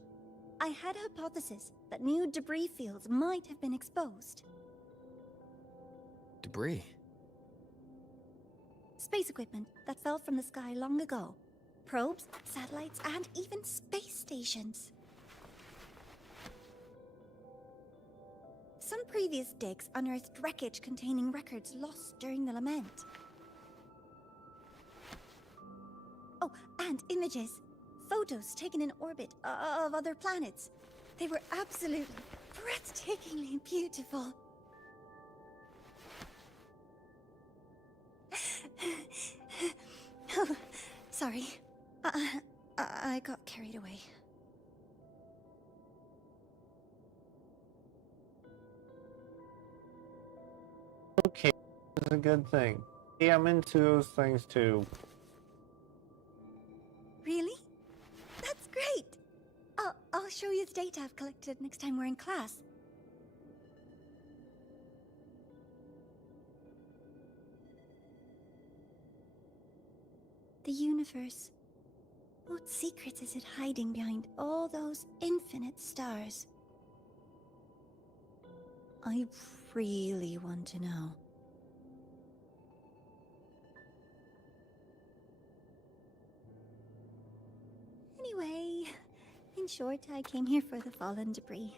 I had a hypothesis that new debris fields might have been exposed. Debris? Space equipment that fell from the sky long ago. Probes, satellites, and even space stations. Some previous digs unearthed wreckage containing records lost during the lament. Oh, and images. Photos taken in orbit of other planets. They were absolutely breathtakingly beautiful. Oh, sorry. I got carried away. Okay, that's a good thing. Yeah, I'm into those things too. Really? That's great! I'll show you the data I've collected next time we're in class. The universe. What secrets is it hiding behind all those infinite stars? I really want to know. Anyway, in short, I came here for the fallen debris.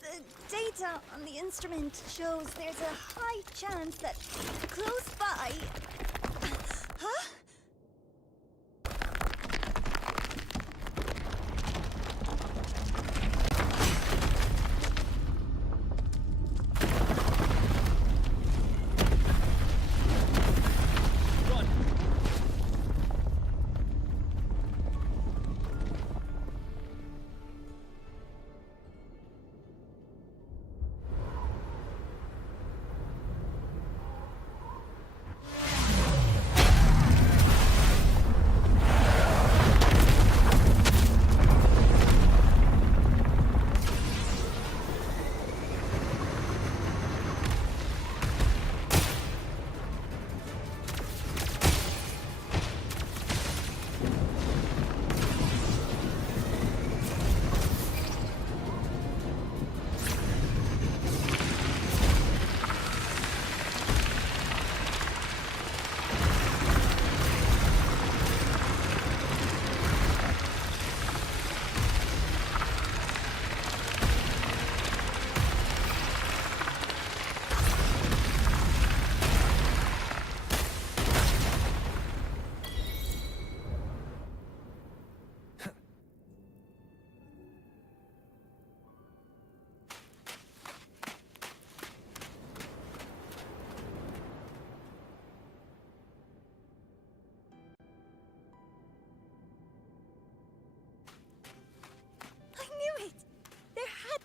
The data on the instrument shows there's a high chance that close by... Huh?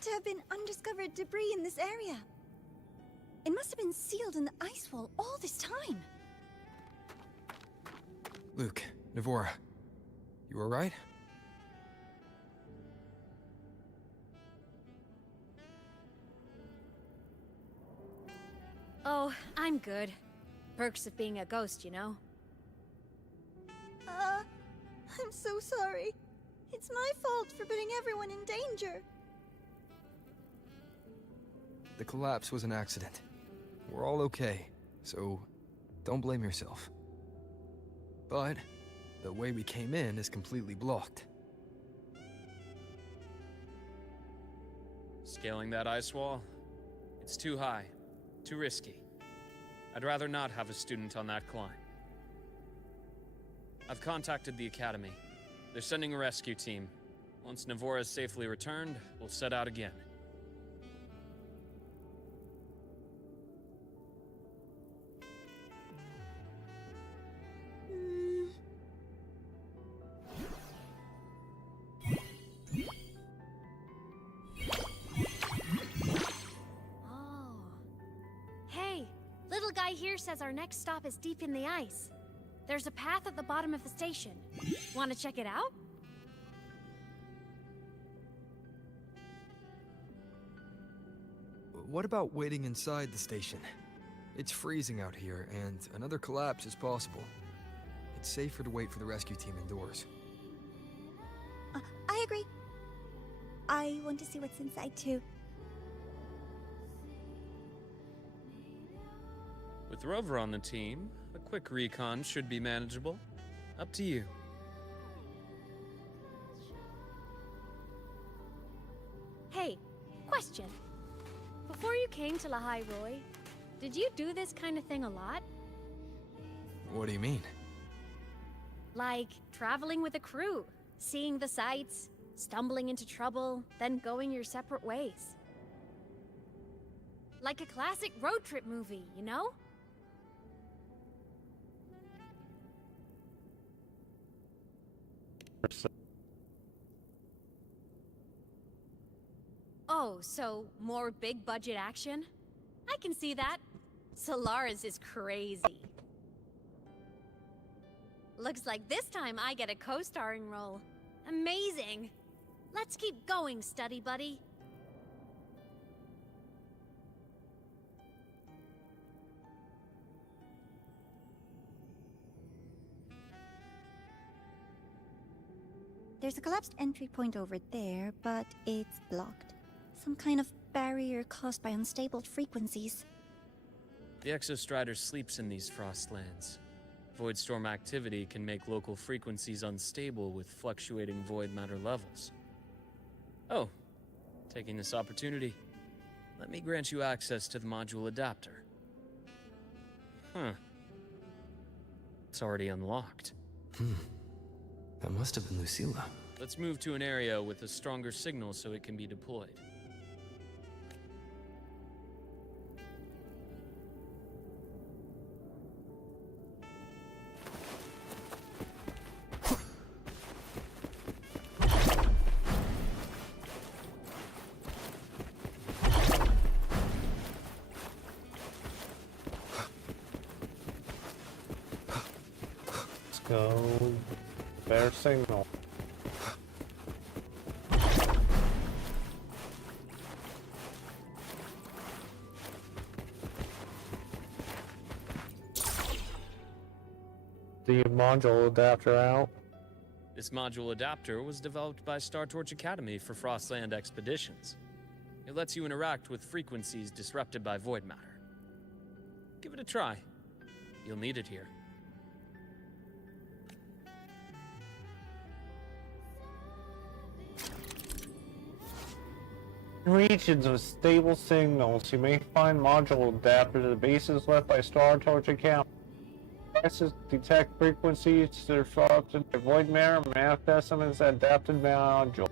To have been undiscovered debris in this area. It must have been sealed in the ice wall all this time. Luke, Navora, you alright? Oh, I'm good. Perks of being a ghost, you know? I'm so sorry. It's my fault for putting everyone in danger. The collapse was an accident. We're all okay, so don't blame yourself. But the way we came in is completely blocked. Scaling that ice wall? It's too high, too risky. I'd rather not have a student on that climb. I've contacted the Academy. They're sending a rescue team. Once Navora is safely returned, we'll set out again. guy here says our next stop is deep in the ice. There's a path at the bottom of the station. Want to check it out? What about waiting inside the station? It's freezing out here, and another collapse is possible. It's safer to wait for the rescue team indoors. I agree. I want to see what's inside too. With Rover on the team, a quick recon should be manageable. Up to you. Hey, question. Before you came to Lahai, Roy, did you do this kind of thing a lot? What do you mean? Like traveling with a crew, seeing the sights, stumbling into trouble, then going your separate ways. Like a classic road trip movie, you know? Oh, so more big budget action? I can see that. Solaris is crazy. Looks like this time I get a co-starring role. Amazing! Let's keep going, study buddy. There's a collapsed entry point over there, but it's blocked. Some kind of barrier caused by unstable frequencies. The Exostrider sleeps in these frostlands. Void storm activity can make local frequencies unstable with fluctuating void matter levels. Oh, taking this opportunity, let me grant you access to the module adapter. Huh. It's already unlocked. That must have been Lucilla. Let's move to an area with a stronger signal so it can be deployed. Go. Better signal. The module adapter out. This module adapter was developed by Star Torch Academy for Frostland expeditions. It lets you interact with frequencies disrupted by void matter. Give it a try. You'll need it here. In regions with stable signals, you may find module adapters at bases left by Star Torch Academy. Devices detect frequencies disrupted by void matter and manifest them as adapted module.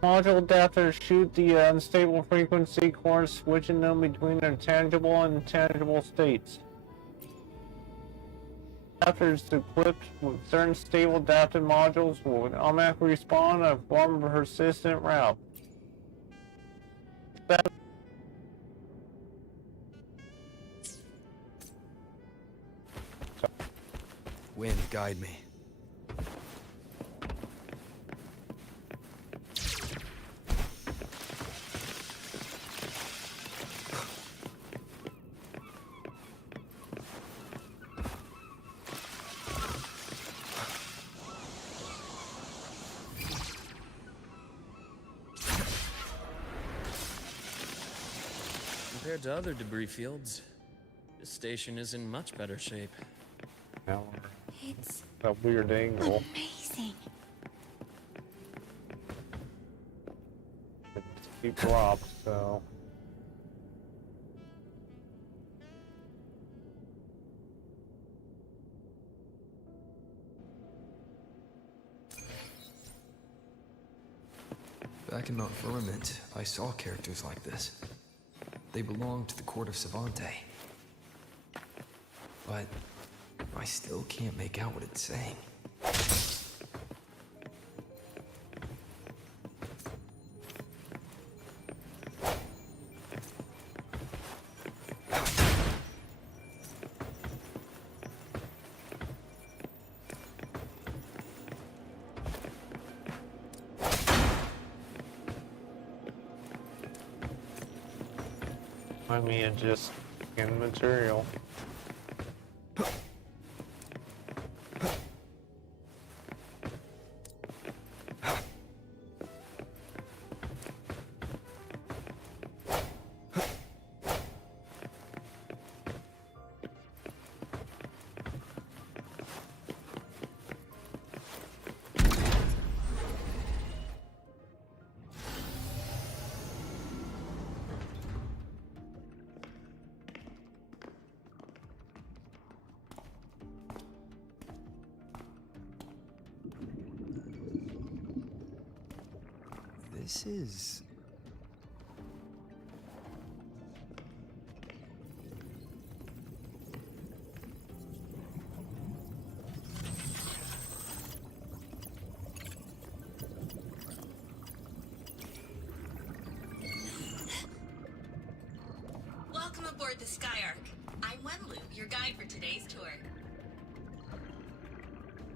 Module adapters shoot the unstable frequency course, switching them between their tangible and intangible states. Adapters equipped with certain stable adapted modules will automatically respond and form a persistent route. Wind, guide me. Compared to other debris fields, this station is in much better shape. Now, It's a weird angle. amazing. He dropped, so. Back in Mount Firmament, I saw characters like this. They belonged to the court of Savante. But I still can't make out what it's saying. I mean, it just in material. This is... Welcome aboard the Skyark. I'm Wenlu, your guide for today's tour.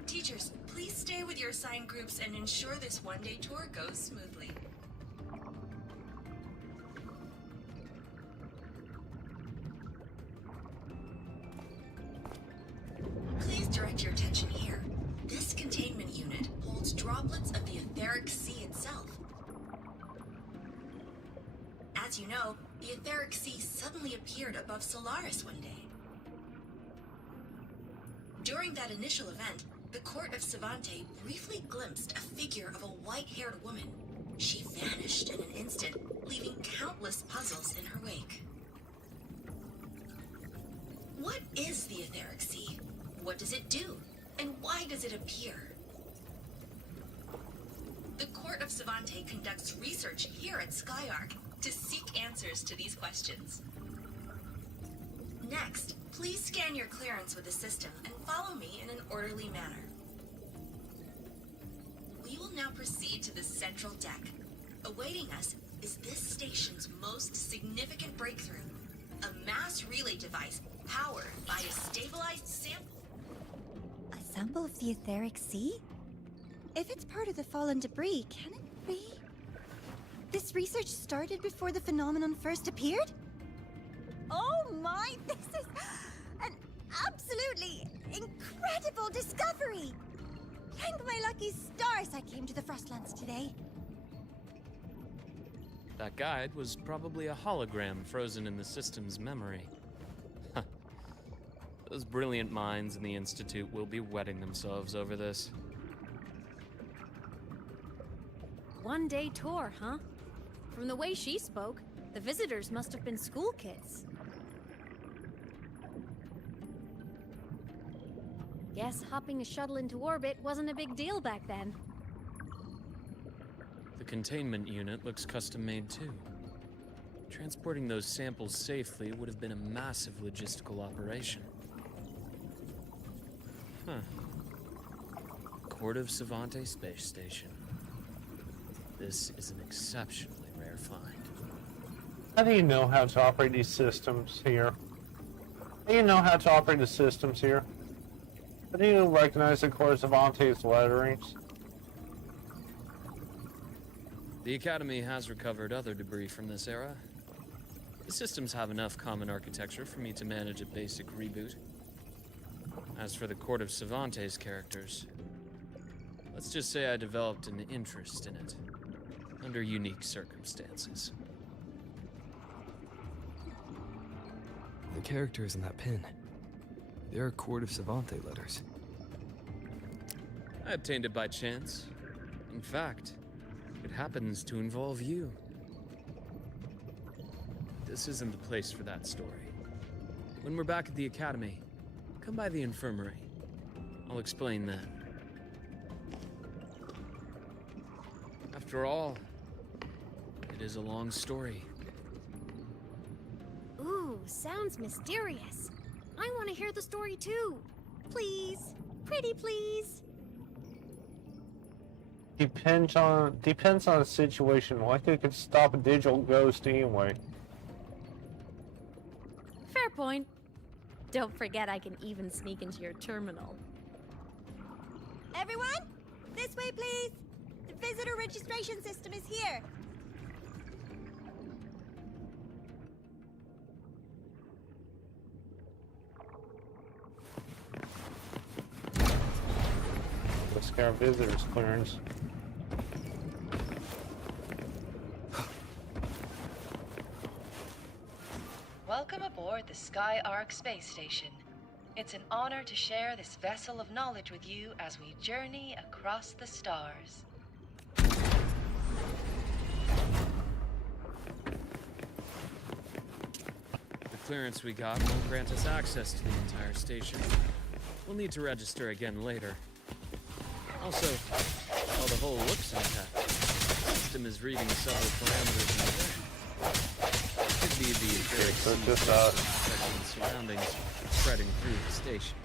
Teachers, please stay with your assigned groups and ensure this one-day tour goes smoothly. Please direct your attention here. This containment unit holds droplets of the etheric sea itself. As you know, the etheric sea suddenly appeared above Solaris one day. During that initial event, the court of Savante briefly glimpsed a figure of a white-haired woman. She vanished in an instant, leaving countless puzzles in her wake. What is the etheric sea? What does it do? And why does it appear? The court of Savante conducts research here at Skyark to seek answers to these questions. Next, please scan your clearance with the system and follow me in an orderly manner. We will now proceed to the central deck. Awaiting us is this station's most significant breakthrough, a mass relay device powered by a stabilized sample. A sample of the etheric sea? If it's part of the fallen debris, can it be? This research started before the phenomenon first appeared? Oh my, this is an absolutely incredible discovery! Thank my lucky stars I came to the Frostlands today. That guide was probably a hologram frozen in the system's memory. Those brilliant minds in the Institute will be wetting themselves over this. One-day tour, huh? From the way she spoke, the visitors must have been school kids. Guess hopping a shuttle into orbit wasn't a big deal back then. The containment unit looks custom-made too. Transporting those samples safely would have been a massive logistical operation. Huh. Court of Savante Space Station. This is an exceptionally rare find. How do you know how to operate these systems here? How do you know how to operate the systems here? How do you recognize the Court of Savante's letterings? The Academy has recovered other debris from this era. The systems have enough common architecture for me to manage a basic reboot. As for the Court of Savante's characters, let's just say I developed an interest in it, under unique circumstances. The characters in that pin. They're Court of Savante letters. I obtained it by chance. In fact, it happens to involve you. This isn't the place for that story. When we're back at the Academy, come by the infirmary. I'll explain then. After all, it is a long story. Ooh, sounds mysterious. I want to hear the story too. Please. Pretty please. Depends on the situation. Like it could stop a digital ghost anyway. Fair point. Don't forget I can even sneak into your terminal. Everyone, this way please. The visitor registration system is here. Our visitors clearance. Welcome aboard the Sky Ark space station. It's an honor to share this vessel of knowledge with you as we journey across the stars. The clearance we got won't grant us access to the entire station. We'll need to register again later. Also, while the hull looks intact, the system is reading several parameters in the way. Could be the affecting surroundings spreading through the station.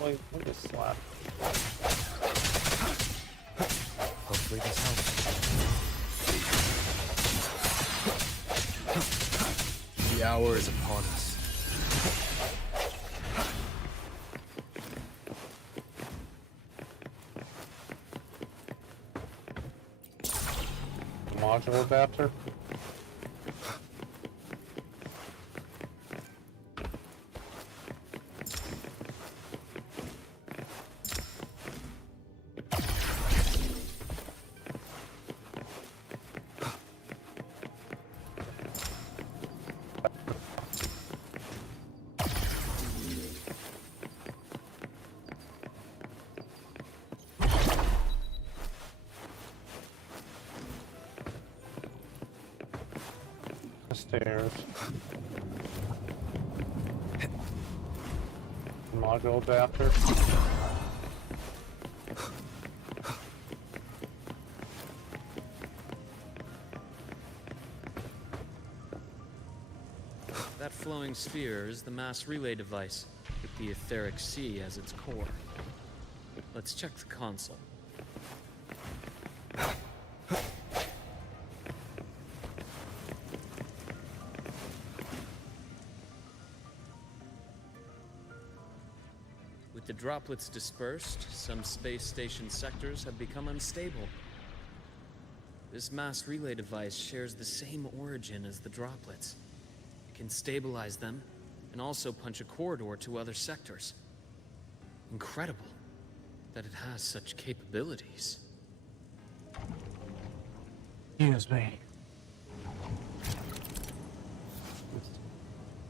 Wait, what is slap? Hopefully this helps. The hour is upon us. Module adapter? Stairs. Module adapter. That flowing sphere is the mass relay device, with the etheric sea as its core. Let's check the console. With the droplets dispersed, some space station sectors have become unstable. This mass relay device shares the same origin as the droplets. It can stabilize them, and also punch a corridor to other sectors. Incredible that it has such capabilities. Excuse me.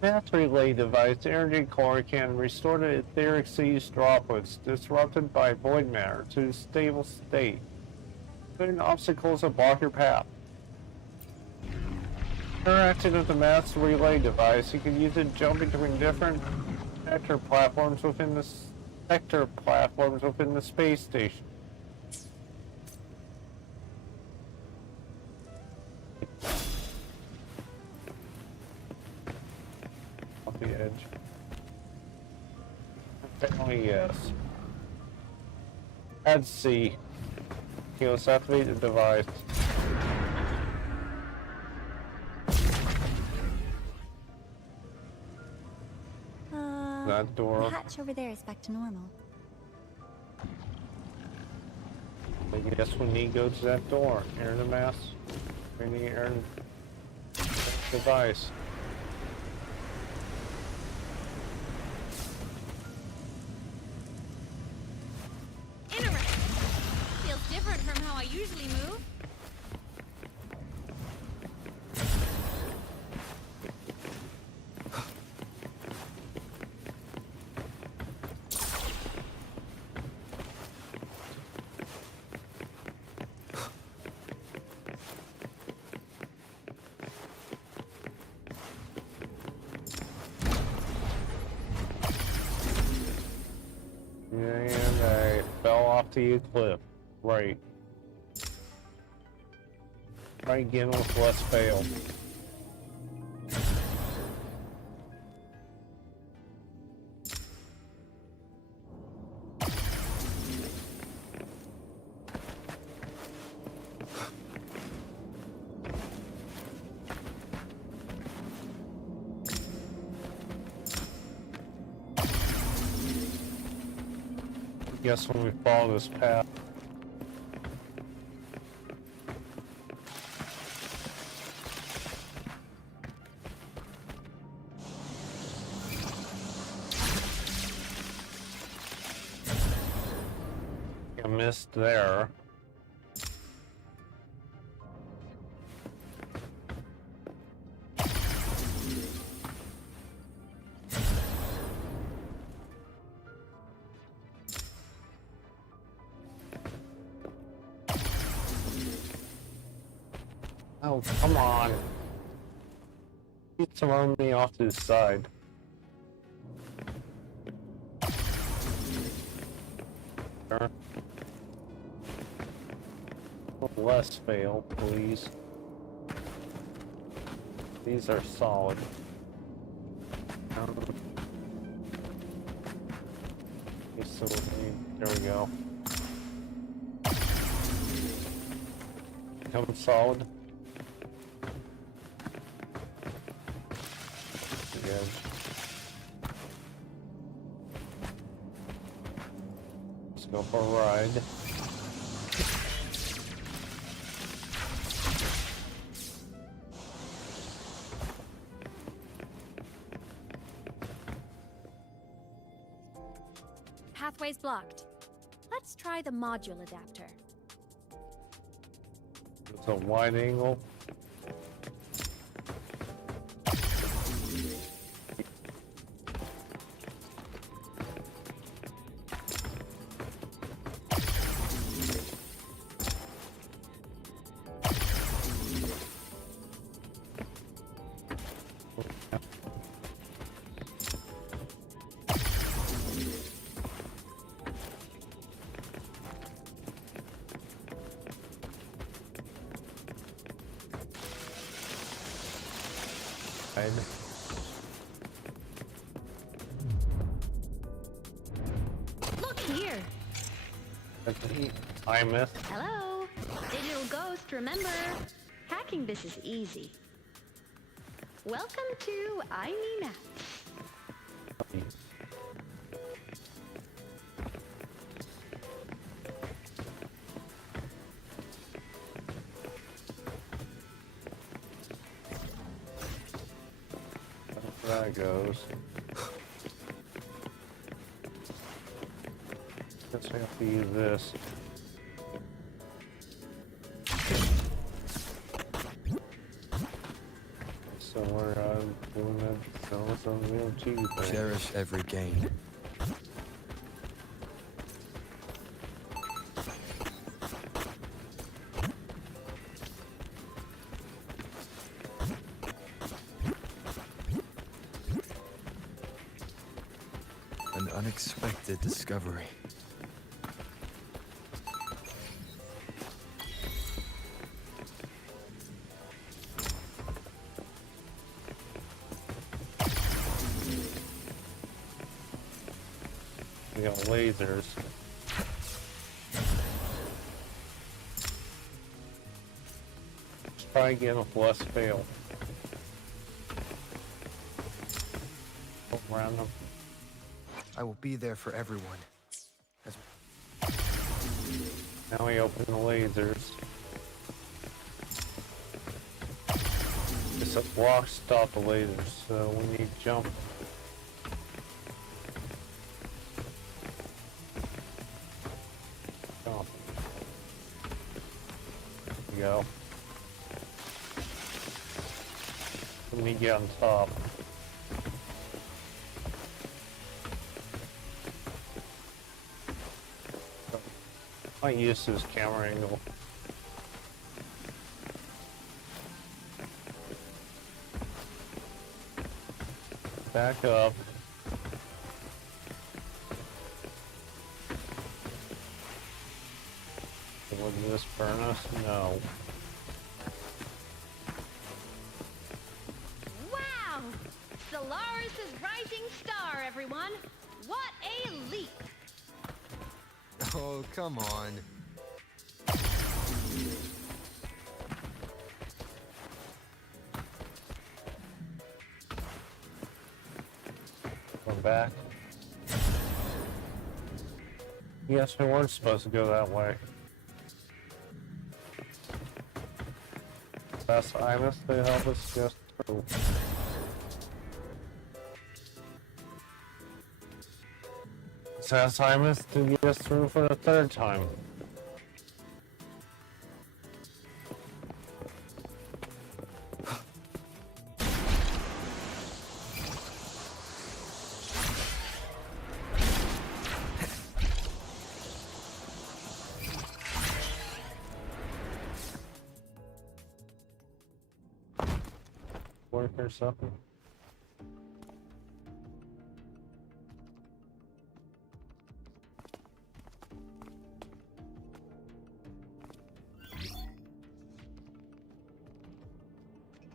Mass relay device energy core can restore the etheric sea's droplets disrupted by void matter to a stable state, putting obstacles that block your path. Interacting with the mass relay device, you can use it to jump between different sector platforms within the space station. Off the edge. Apparently, yes. Add C. Okay, let's activate the device. That door. The hatch over there is back to normal. I guess we need to go to that door. Enter the mass. We need to enter the device. Interesting. Feels different from how I usually move. And I fell off the cliff. Right. Try again with less fail. Guess when we follow this path. I missed there. Oh, come on. He's throwing me off to the side. Less fail, please. These are solid. So there we go. Become solid. Good. Let's go for a ride. Pathway's blocked. Let's try the module adapter. It's a wide angle. Look here! I missed. Hello! Digital Ghost, remember? Hacking this is easy. Welcome to I Me Maps. There it goes. Guess I have to use this. So we're doing it. So some real cheese thing. Cherish every gain. An unexpected discovery. We got lasers. Let's try again with less fail. Go around them. I will be there for everyone. Now we open the lasers. It's a block stop the lasers, so we need jump. Jump. There we go. Let me get on top. I might use this camera angle. Back up. Would this burn us? No. Wow! Solaris' rising star, everyone! What a leap! Oh, come on. We're back. Yes, we weren't supposed to go that way. That's Imus to help us just through. Says Simus to get us through for the third time. Work or something.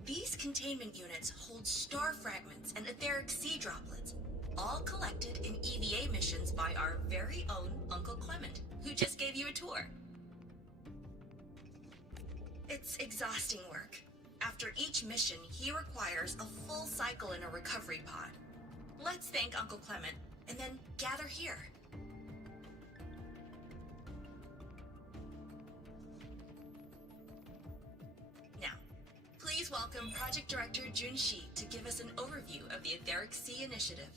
These containment units hold star fragments and etheric sea droplets, all collected in EVA missions by our very own Uncle Clement, who just gave you a tour. It's exhausting work. After each mission, he requires a full cycle in a recovery pod. Let's thank Uncle Clement, and then gather here. Now, please welcome Project Director Junshi to give us an overview of the Etheric Sea Initiative.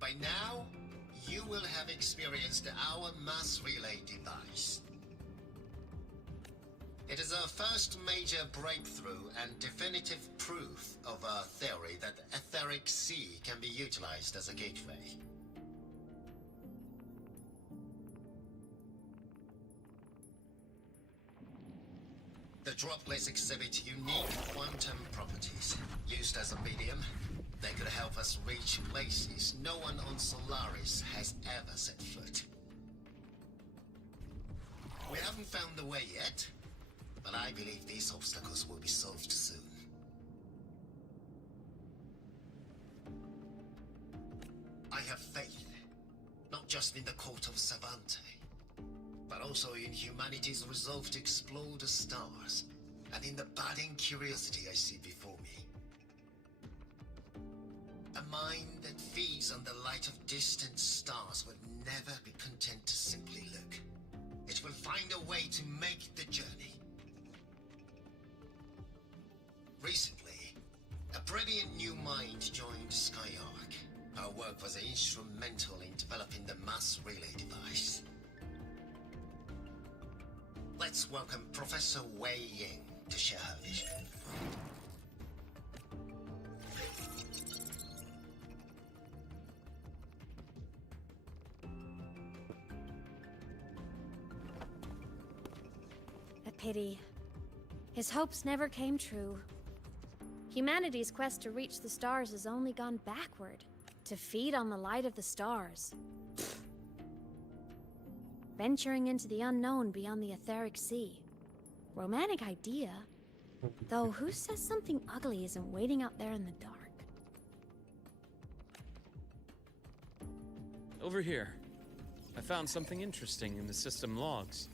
By now, you will have experienced our mass relay device. It is our first major breakthrough and definitive proof of our theory that the Etheric Sea can be utilized as a gateway. The droplets exhibit unique quantum properties. Used as a medium, they could help us reach places no one on Solaris has ever set foot. We haven't found the way yet, but I believe these obstacles will be solved soon. I have faith, not just in the court of Savante, but also in humanity's resolve to explore the stars, and in the budding curiosity I see before me. A mind that feeds on the light of distant stars would never be content to simply look. It will find a way to make the journey. Recently, a brilliant new mind joined Skyark. Our work was instrumental in developing the mass relay device. Let's welcome Professor Wei Ying to share her vision. A pity. His hopes never came true. Humanity's quest to reach the stars has only gone backward, to feed on the light of the stars. Venturing into the unknown beyond the Etheric Sea. Romantic idea, though who says something ugly isn't waiting out there in the dark? Over here. I found something interesting in the system logs.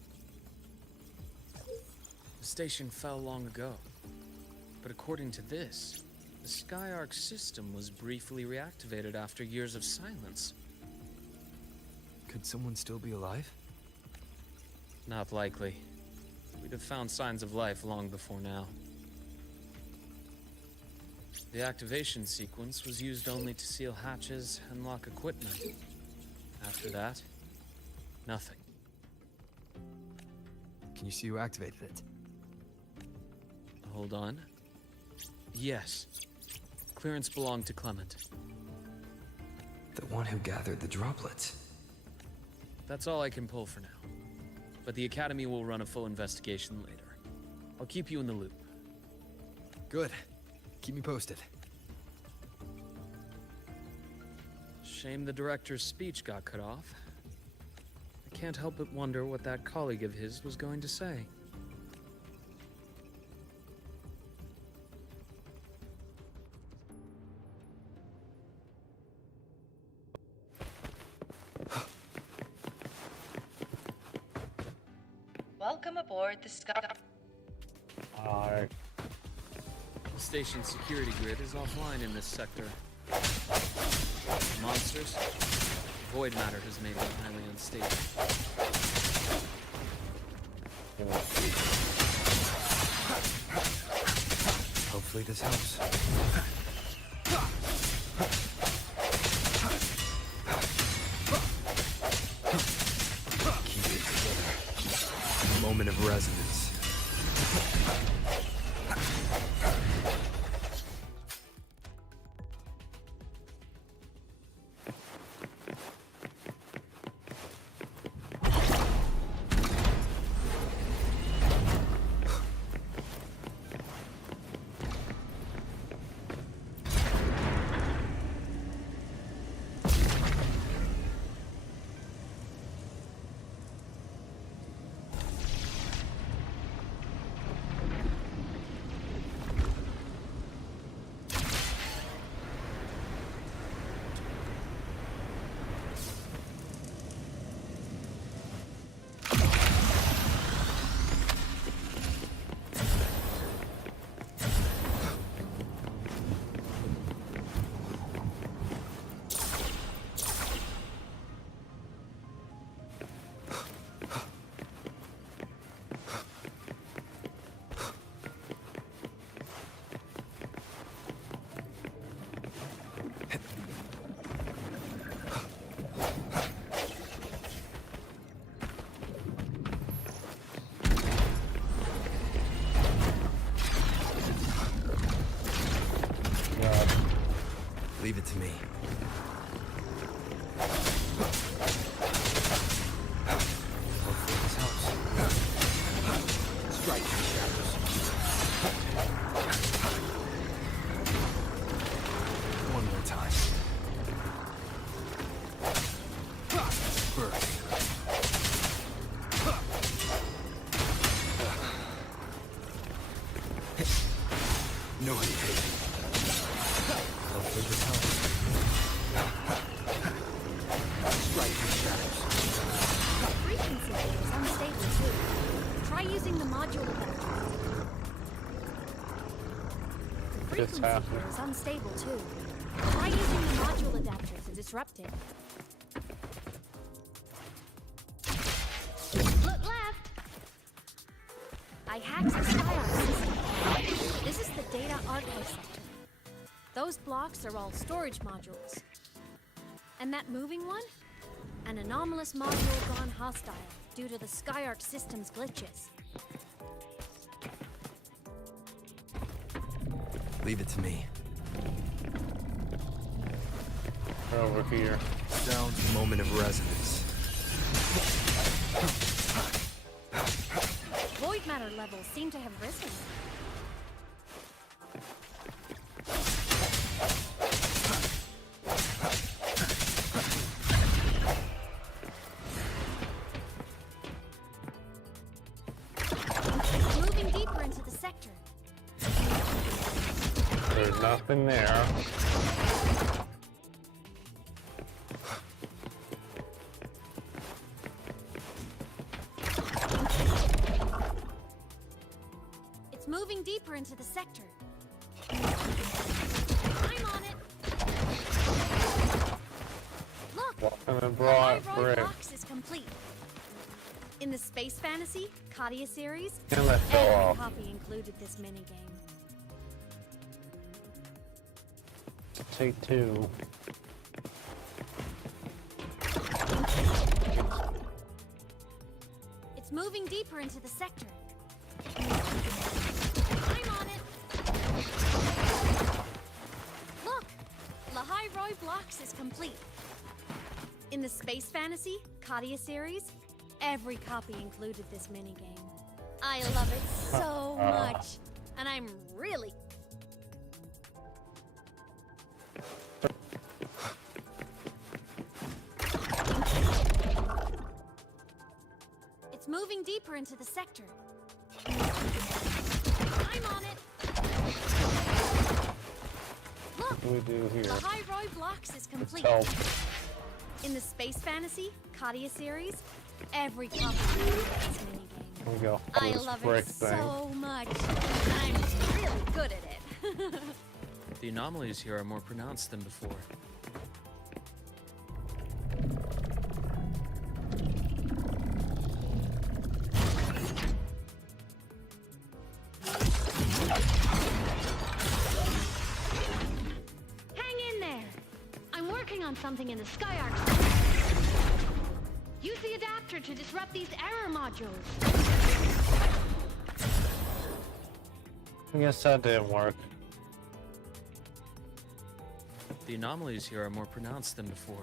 The station fell long ago. But according to this, the Skyark system was briefly reactivated after years of silence. Could someone still be alive? Not likely. We'd have found signs of life long before now. The activation sequence was used only to seal hatches and lock equipment. After that, nothing. Can you see who activated it? Hold on. Yes. Clearance belonged to Clement. The one who gathered the droplets. That's all I can pull for now. But the Academy will run a full investigation later. I'll keep you in the loop. Good. Keep me posted. Shame the director's speech got cut off. I can't help but wonder what that colleague of his was going to say. Welcome aboard the Sky. Alright. The station's security grid is offline in this sector. Monsters? Void matter has made them highly unstable. Hopefully this helps. moment of resonance. Leave it to me. Hopefully this helps. Strike the shadows. One more time. Burst. No hesitation. Hopefully this helps. Strike the shadows. The frequency there is unstable too. Try using the module adapter. The frequency there is unstable too. Try using the module adapter to disrupt it. Look left! I hacked the SkyArc system. This is the data archive sector. Those blocks are all storage modules. And that moving one? An anomalous module gone hostile due to the SkyArc system's glitches. Leave it to me. Over here. Sounds moment of resonance. Void matter levels seem to have risen. Moving deeper into the sector. There's nothing there. It's moving deeper into the sector. I'm on it. Look! Walking the The broad Lahai brick. box is complete. In the Space Fantasy Katia series, And let's go every off. copy included this minigame. Take two. It's moving deeper into the sector. I'm on it. Look! Lahai Roy Blocks is complete. In the Space Fantasy Katia series, every copy included this minigame. I love it so much. And I'm really... It's moving deeper into the sector. I'm on it. Look! What do we do here? Lahai Roy Blocks is complete. Help. In the Space Fantasy Katia series, every copy included this minigame. Here we go. I This love brick it thing. so much. I'm really good at it. The anomalies here are more pronounced than before. Hang in there! I'm working on something in the SkyArc. Use the adapter! adapter to disrupt these error modules. I guess that didn't work. The anomalies here are more pronounced than before.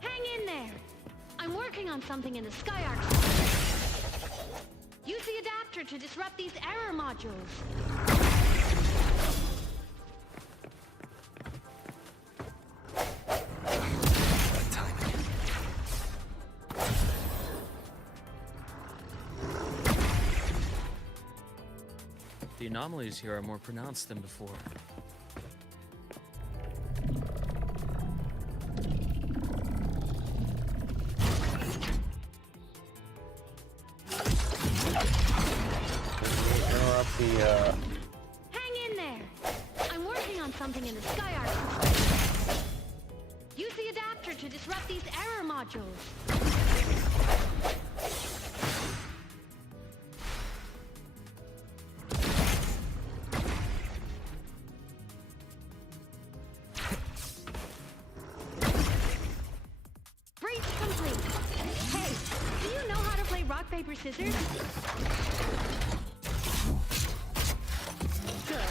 Hang in there! I'm working on something in the Sky Arc. Use the adapter to disrupt these error modules. The anomalies here are more pronounced than before. Interrupt the, Hang in there! I'm working on something in the Sky Arc. Use the adapter to disrupt these error modules. Breach complete. Hey, do you know how to play rock, paper, scissors? Good.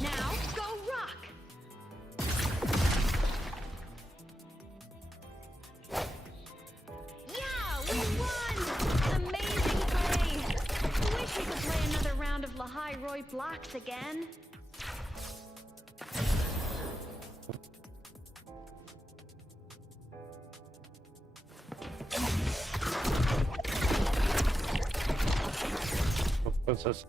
Now, go rock! Yeah, we won! Amazing play! Wish we could play another round of Lahai Roy blocks again. what's this?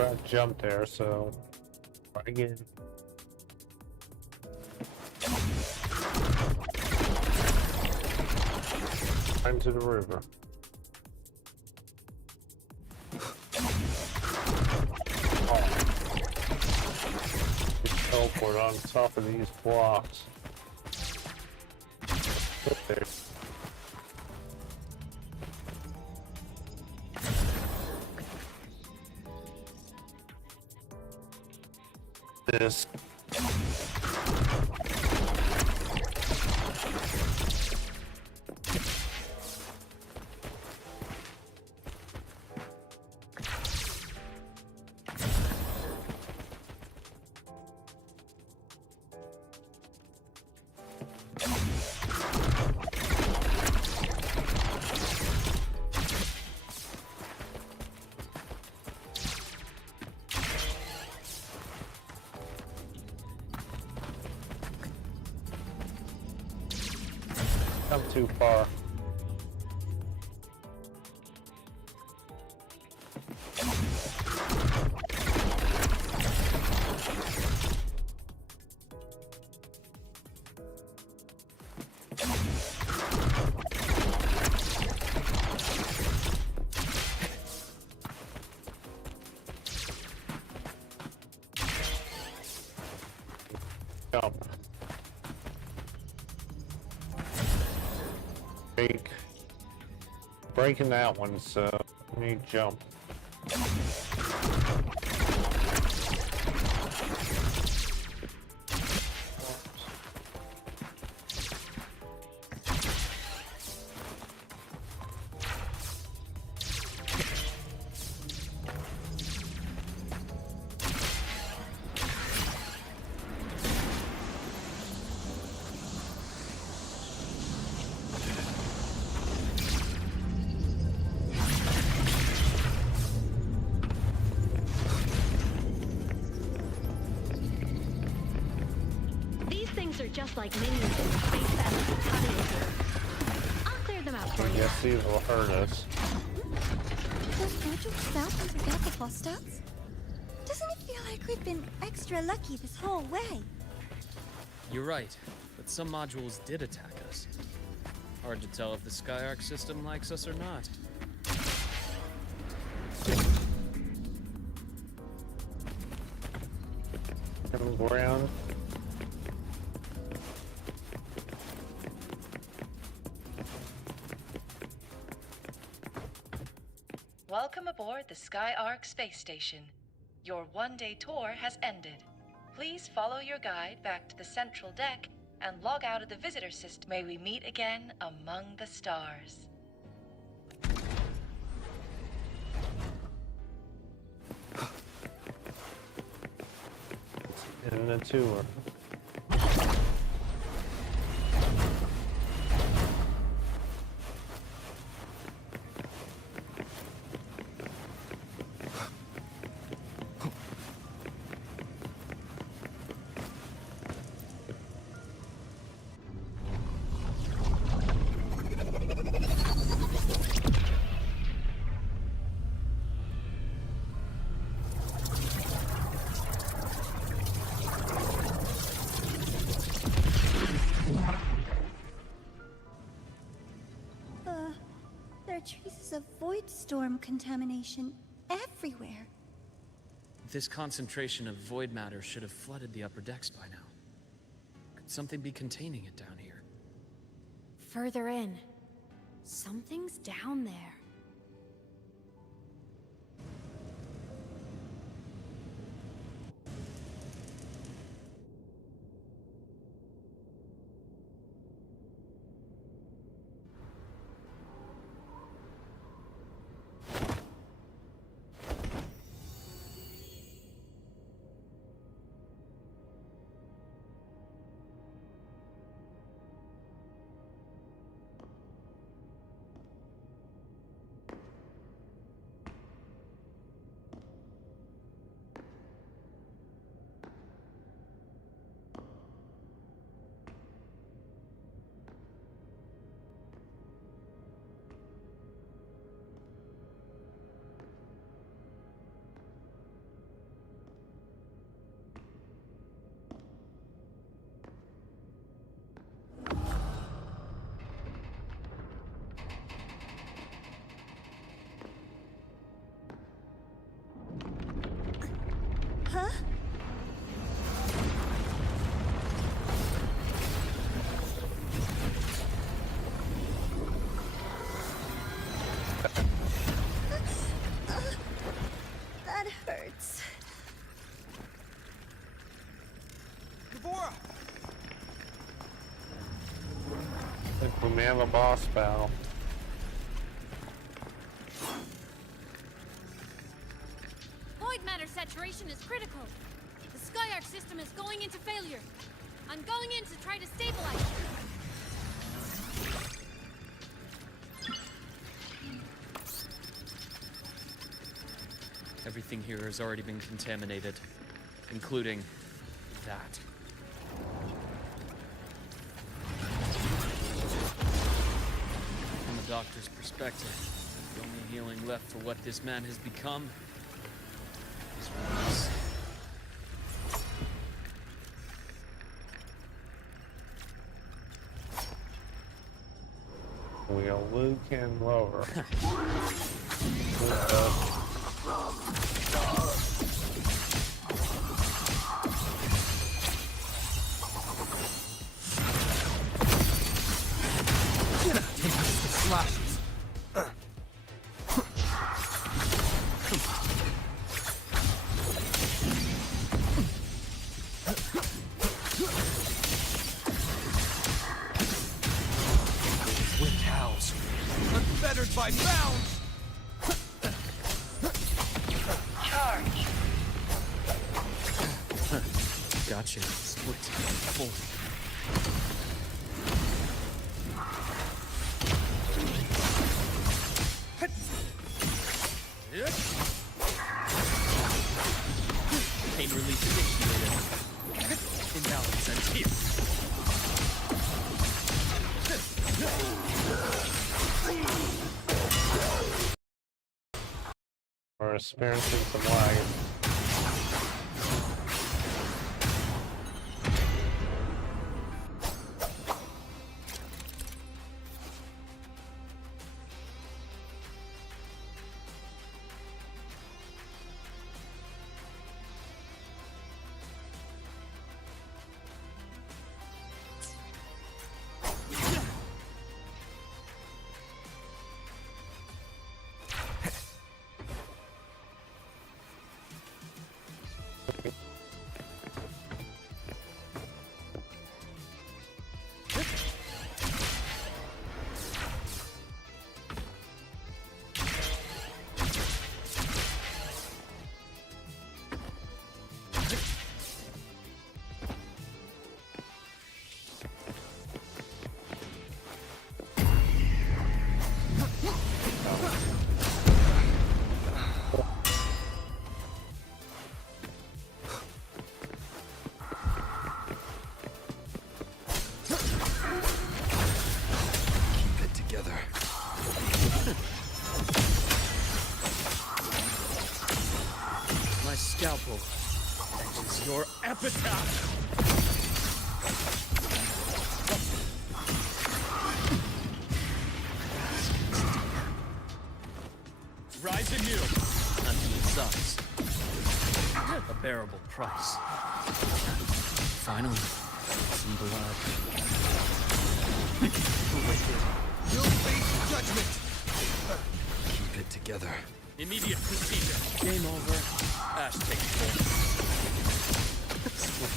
I jumped there, so try again. Into the river. Teleport on top of these blocks. There. This. I'm too far. Jump. Breaking that one, so I need to jump. These things are just like minions in the space battle battalion here. I'll clear them have for I you. guess these will hurt us. Those modules south and forget the hostiles? Doesn't it feel like we've been extra lucky this whole way? You're right, but some modules did attack us. Hard to tell if the Skyark system likes us or not. Ground. Welcome aboard the Skyark space station. Your one-day tour has ended. Please follow your guide back to the central deck and log out of the visitor system. May we meet again among the stars. In the tour. There are traces of void storm contamination everywhere. This concentration of void matter should have flooded the upper decks by now. Could something be containing it down here? Further in. Something's down there. Huh? That hurts. I think we may have a boss battle. Void matter saturation is critical. The Skyark system is going into failure. I'm going in to try to stabilize it. Everything here has already been contaminated, including that. From the doctor's perspective, the only healing left for what this man has become is release. We go Luke and lower. Slashes. Wind howls. Unfettered by bounds. Charge. Gotcha. Split. Full. Pain release initiated. Imbalance and here. experiencing some lag. Scalpel etches your epitaph! Rise anew until it sucks. A bearable price. Finally, some blood. You'll face judgment! Keep it together. Immediate procedure. Game over. Ash takes form. Split.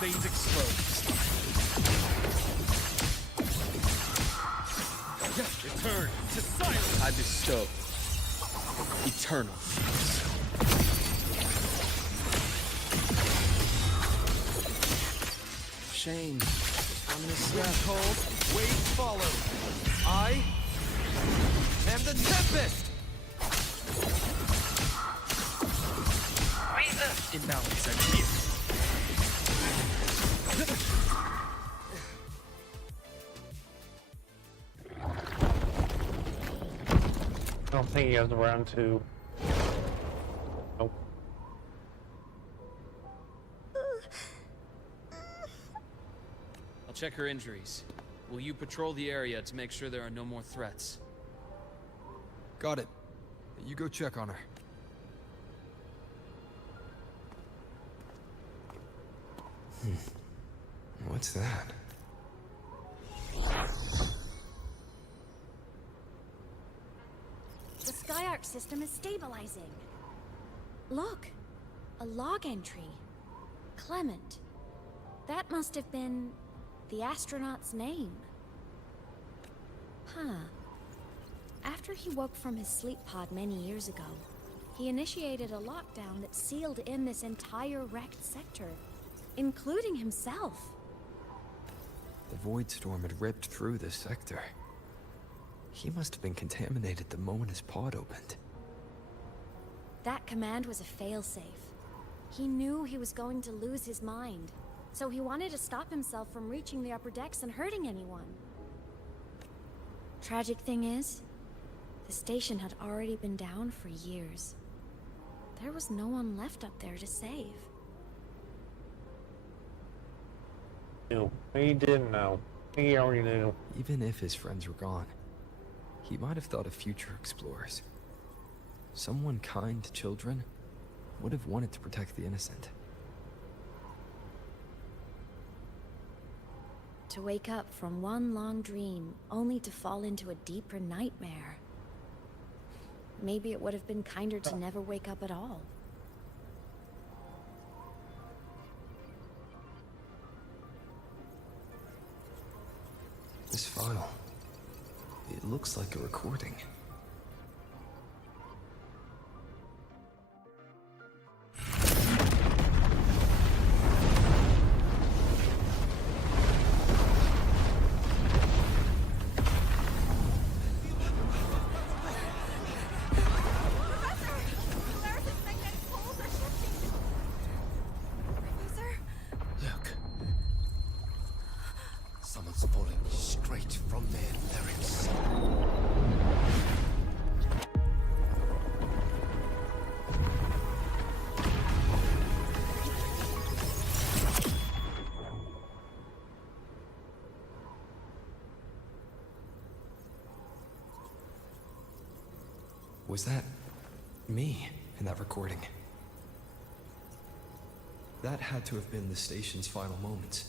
Veins exposed. Return to silence. I bestow eternal peace. Shame. On this cold. Wait, follow. I am the Tempest! Imbalance and fear. I don't think he has around two. Nope. I'll check her injuries. Will you patrol the area to make sure there are no more threats? Got it. You go check on her. What's that? The Skyark system is stabilizing. Look, a log entry. Clement. That must have been the astronaut's name. Huh. After he woke from his sleep pod many years ago, he initiated a lockdown that sealed in this entire wrecked sector, including himself. The void storm had ripped through this sector. He must have been contaminated the moment his pod opened. That command was a failsafe. He knew he was going to lose his mind, so he wanted to stop himself from reaching the upper decks and hurting anyone. Tragic thing is, the station had already been down for years. There was no one left up there to save. He didn't know. He already knew. Even if his friends were gone, he might have thought of future explorers. Someone kind to children would have wanted to protect the innocent. To wake up from one long dream, only to fall into a deeper nightmare. Maybe it would have been kinder to never wake up at all. This file, it looks like a recording. Look. Someone's pulling straight from their larynx. Was that me in that recording? That had to have been the station's final moments,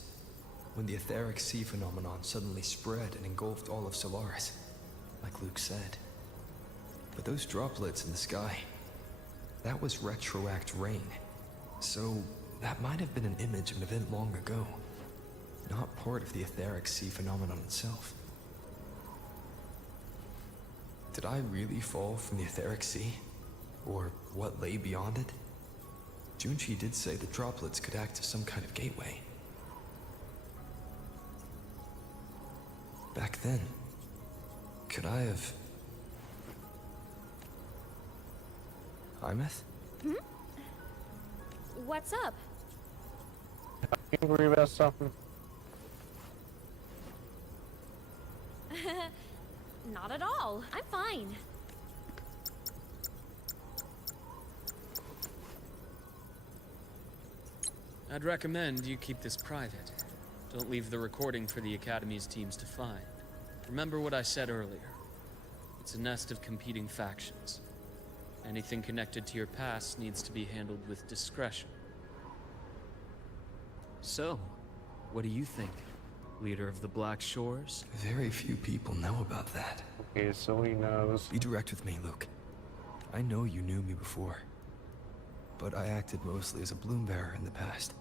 when the etheric sea phenomenon suddenly spread and engulfed all of Solaris, like Luke said. But those droplets in the sky, that was retroact rain. So that might have been an image of an event long ago, not part of the etheric sea phenomenon itself. Did I really fall from the etheric sea? Or what lay beyond it? Junchi did say the droplets could act as some kind of gateway. Back then, could I have... Imeth? Hmm? What's up? Angry about something? Not at all. I'm fine. I'd recommend you keep this private. Don't leave the recording for the Academy's teams to find. Remember what I said earlier. It's a nest of competing factions. Anything connected to your past needs to be handled with discretion. So, what do you think? Leader of the Black Shores? Very few people know about that. Okay, so he knows. Be direct with me, Luke. I know you knew me before, but I acted mostly as a bloom bearer in the past.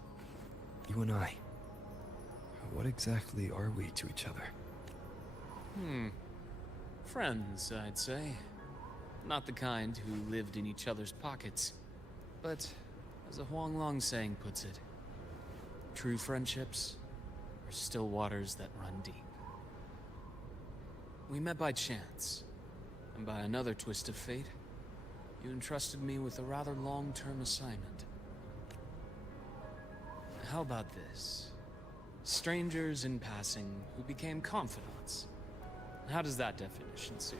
You and I, what exactly are we to each other? Friends, I'd say. Not the kind who lived in each other's pockets. But, as a Huanglong saying puts it, true friendships are still waters that run deep. We met by chance, and by another twist of fate, you entrusted me with a rather long-term assignment. How about this? Strangers in passing who became confidants. How does that definition suit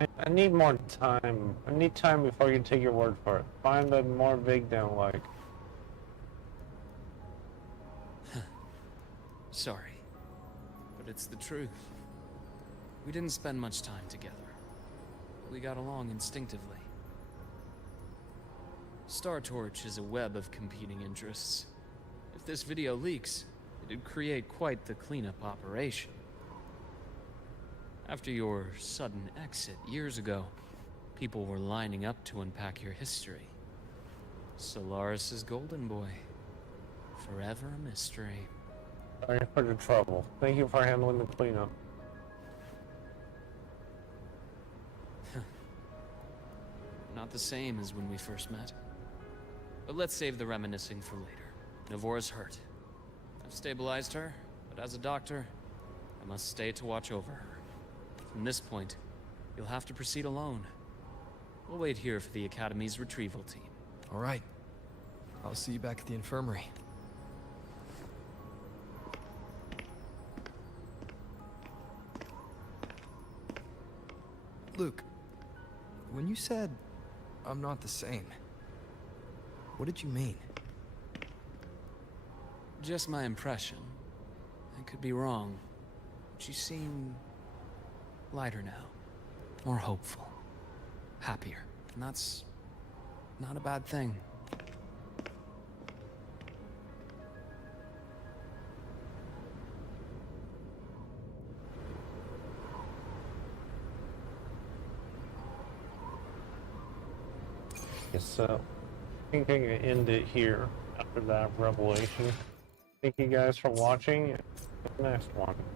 you? I need more time. I need time before I can take your word for it. Find the more vague than like. Sorry, but it's the truth. We didn't spend much time together. We got along instinctively. Star Torch is a web of competing interests. If this video leaks, it'd create quite the cleanup operation. After your sudden exit years ago, people were lining up to unpack your history. Solaris's golden boy. Forever a mystery. Sorry for the trouble. Thank you for handling the cleanup. Not the same as when we first met. But let's save the reminiscing for later. Navora's hurt. I've stabilized her, but as a doctor, I must stay to watch over her. From this point, you'll have to proceed alone. We'll wait here for the Academy's retrieval team. All right. I'll see you back at the infirmary. Luke, when you said, I'm not the same, what did you mean? Just my impression. I could be wrong, but you seem lighter now. More hopeful. Happier. And that's not a bad thing. So, I think I can end it here after that revelation. Thank you guys for watching. The next one.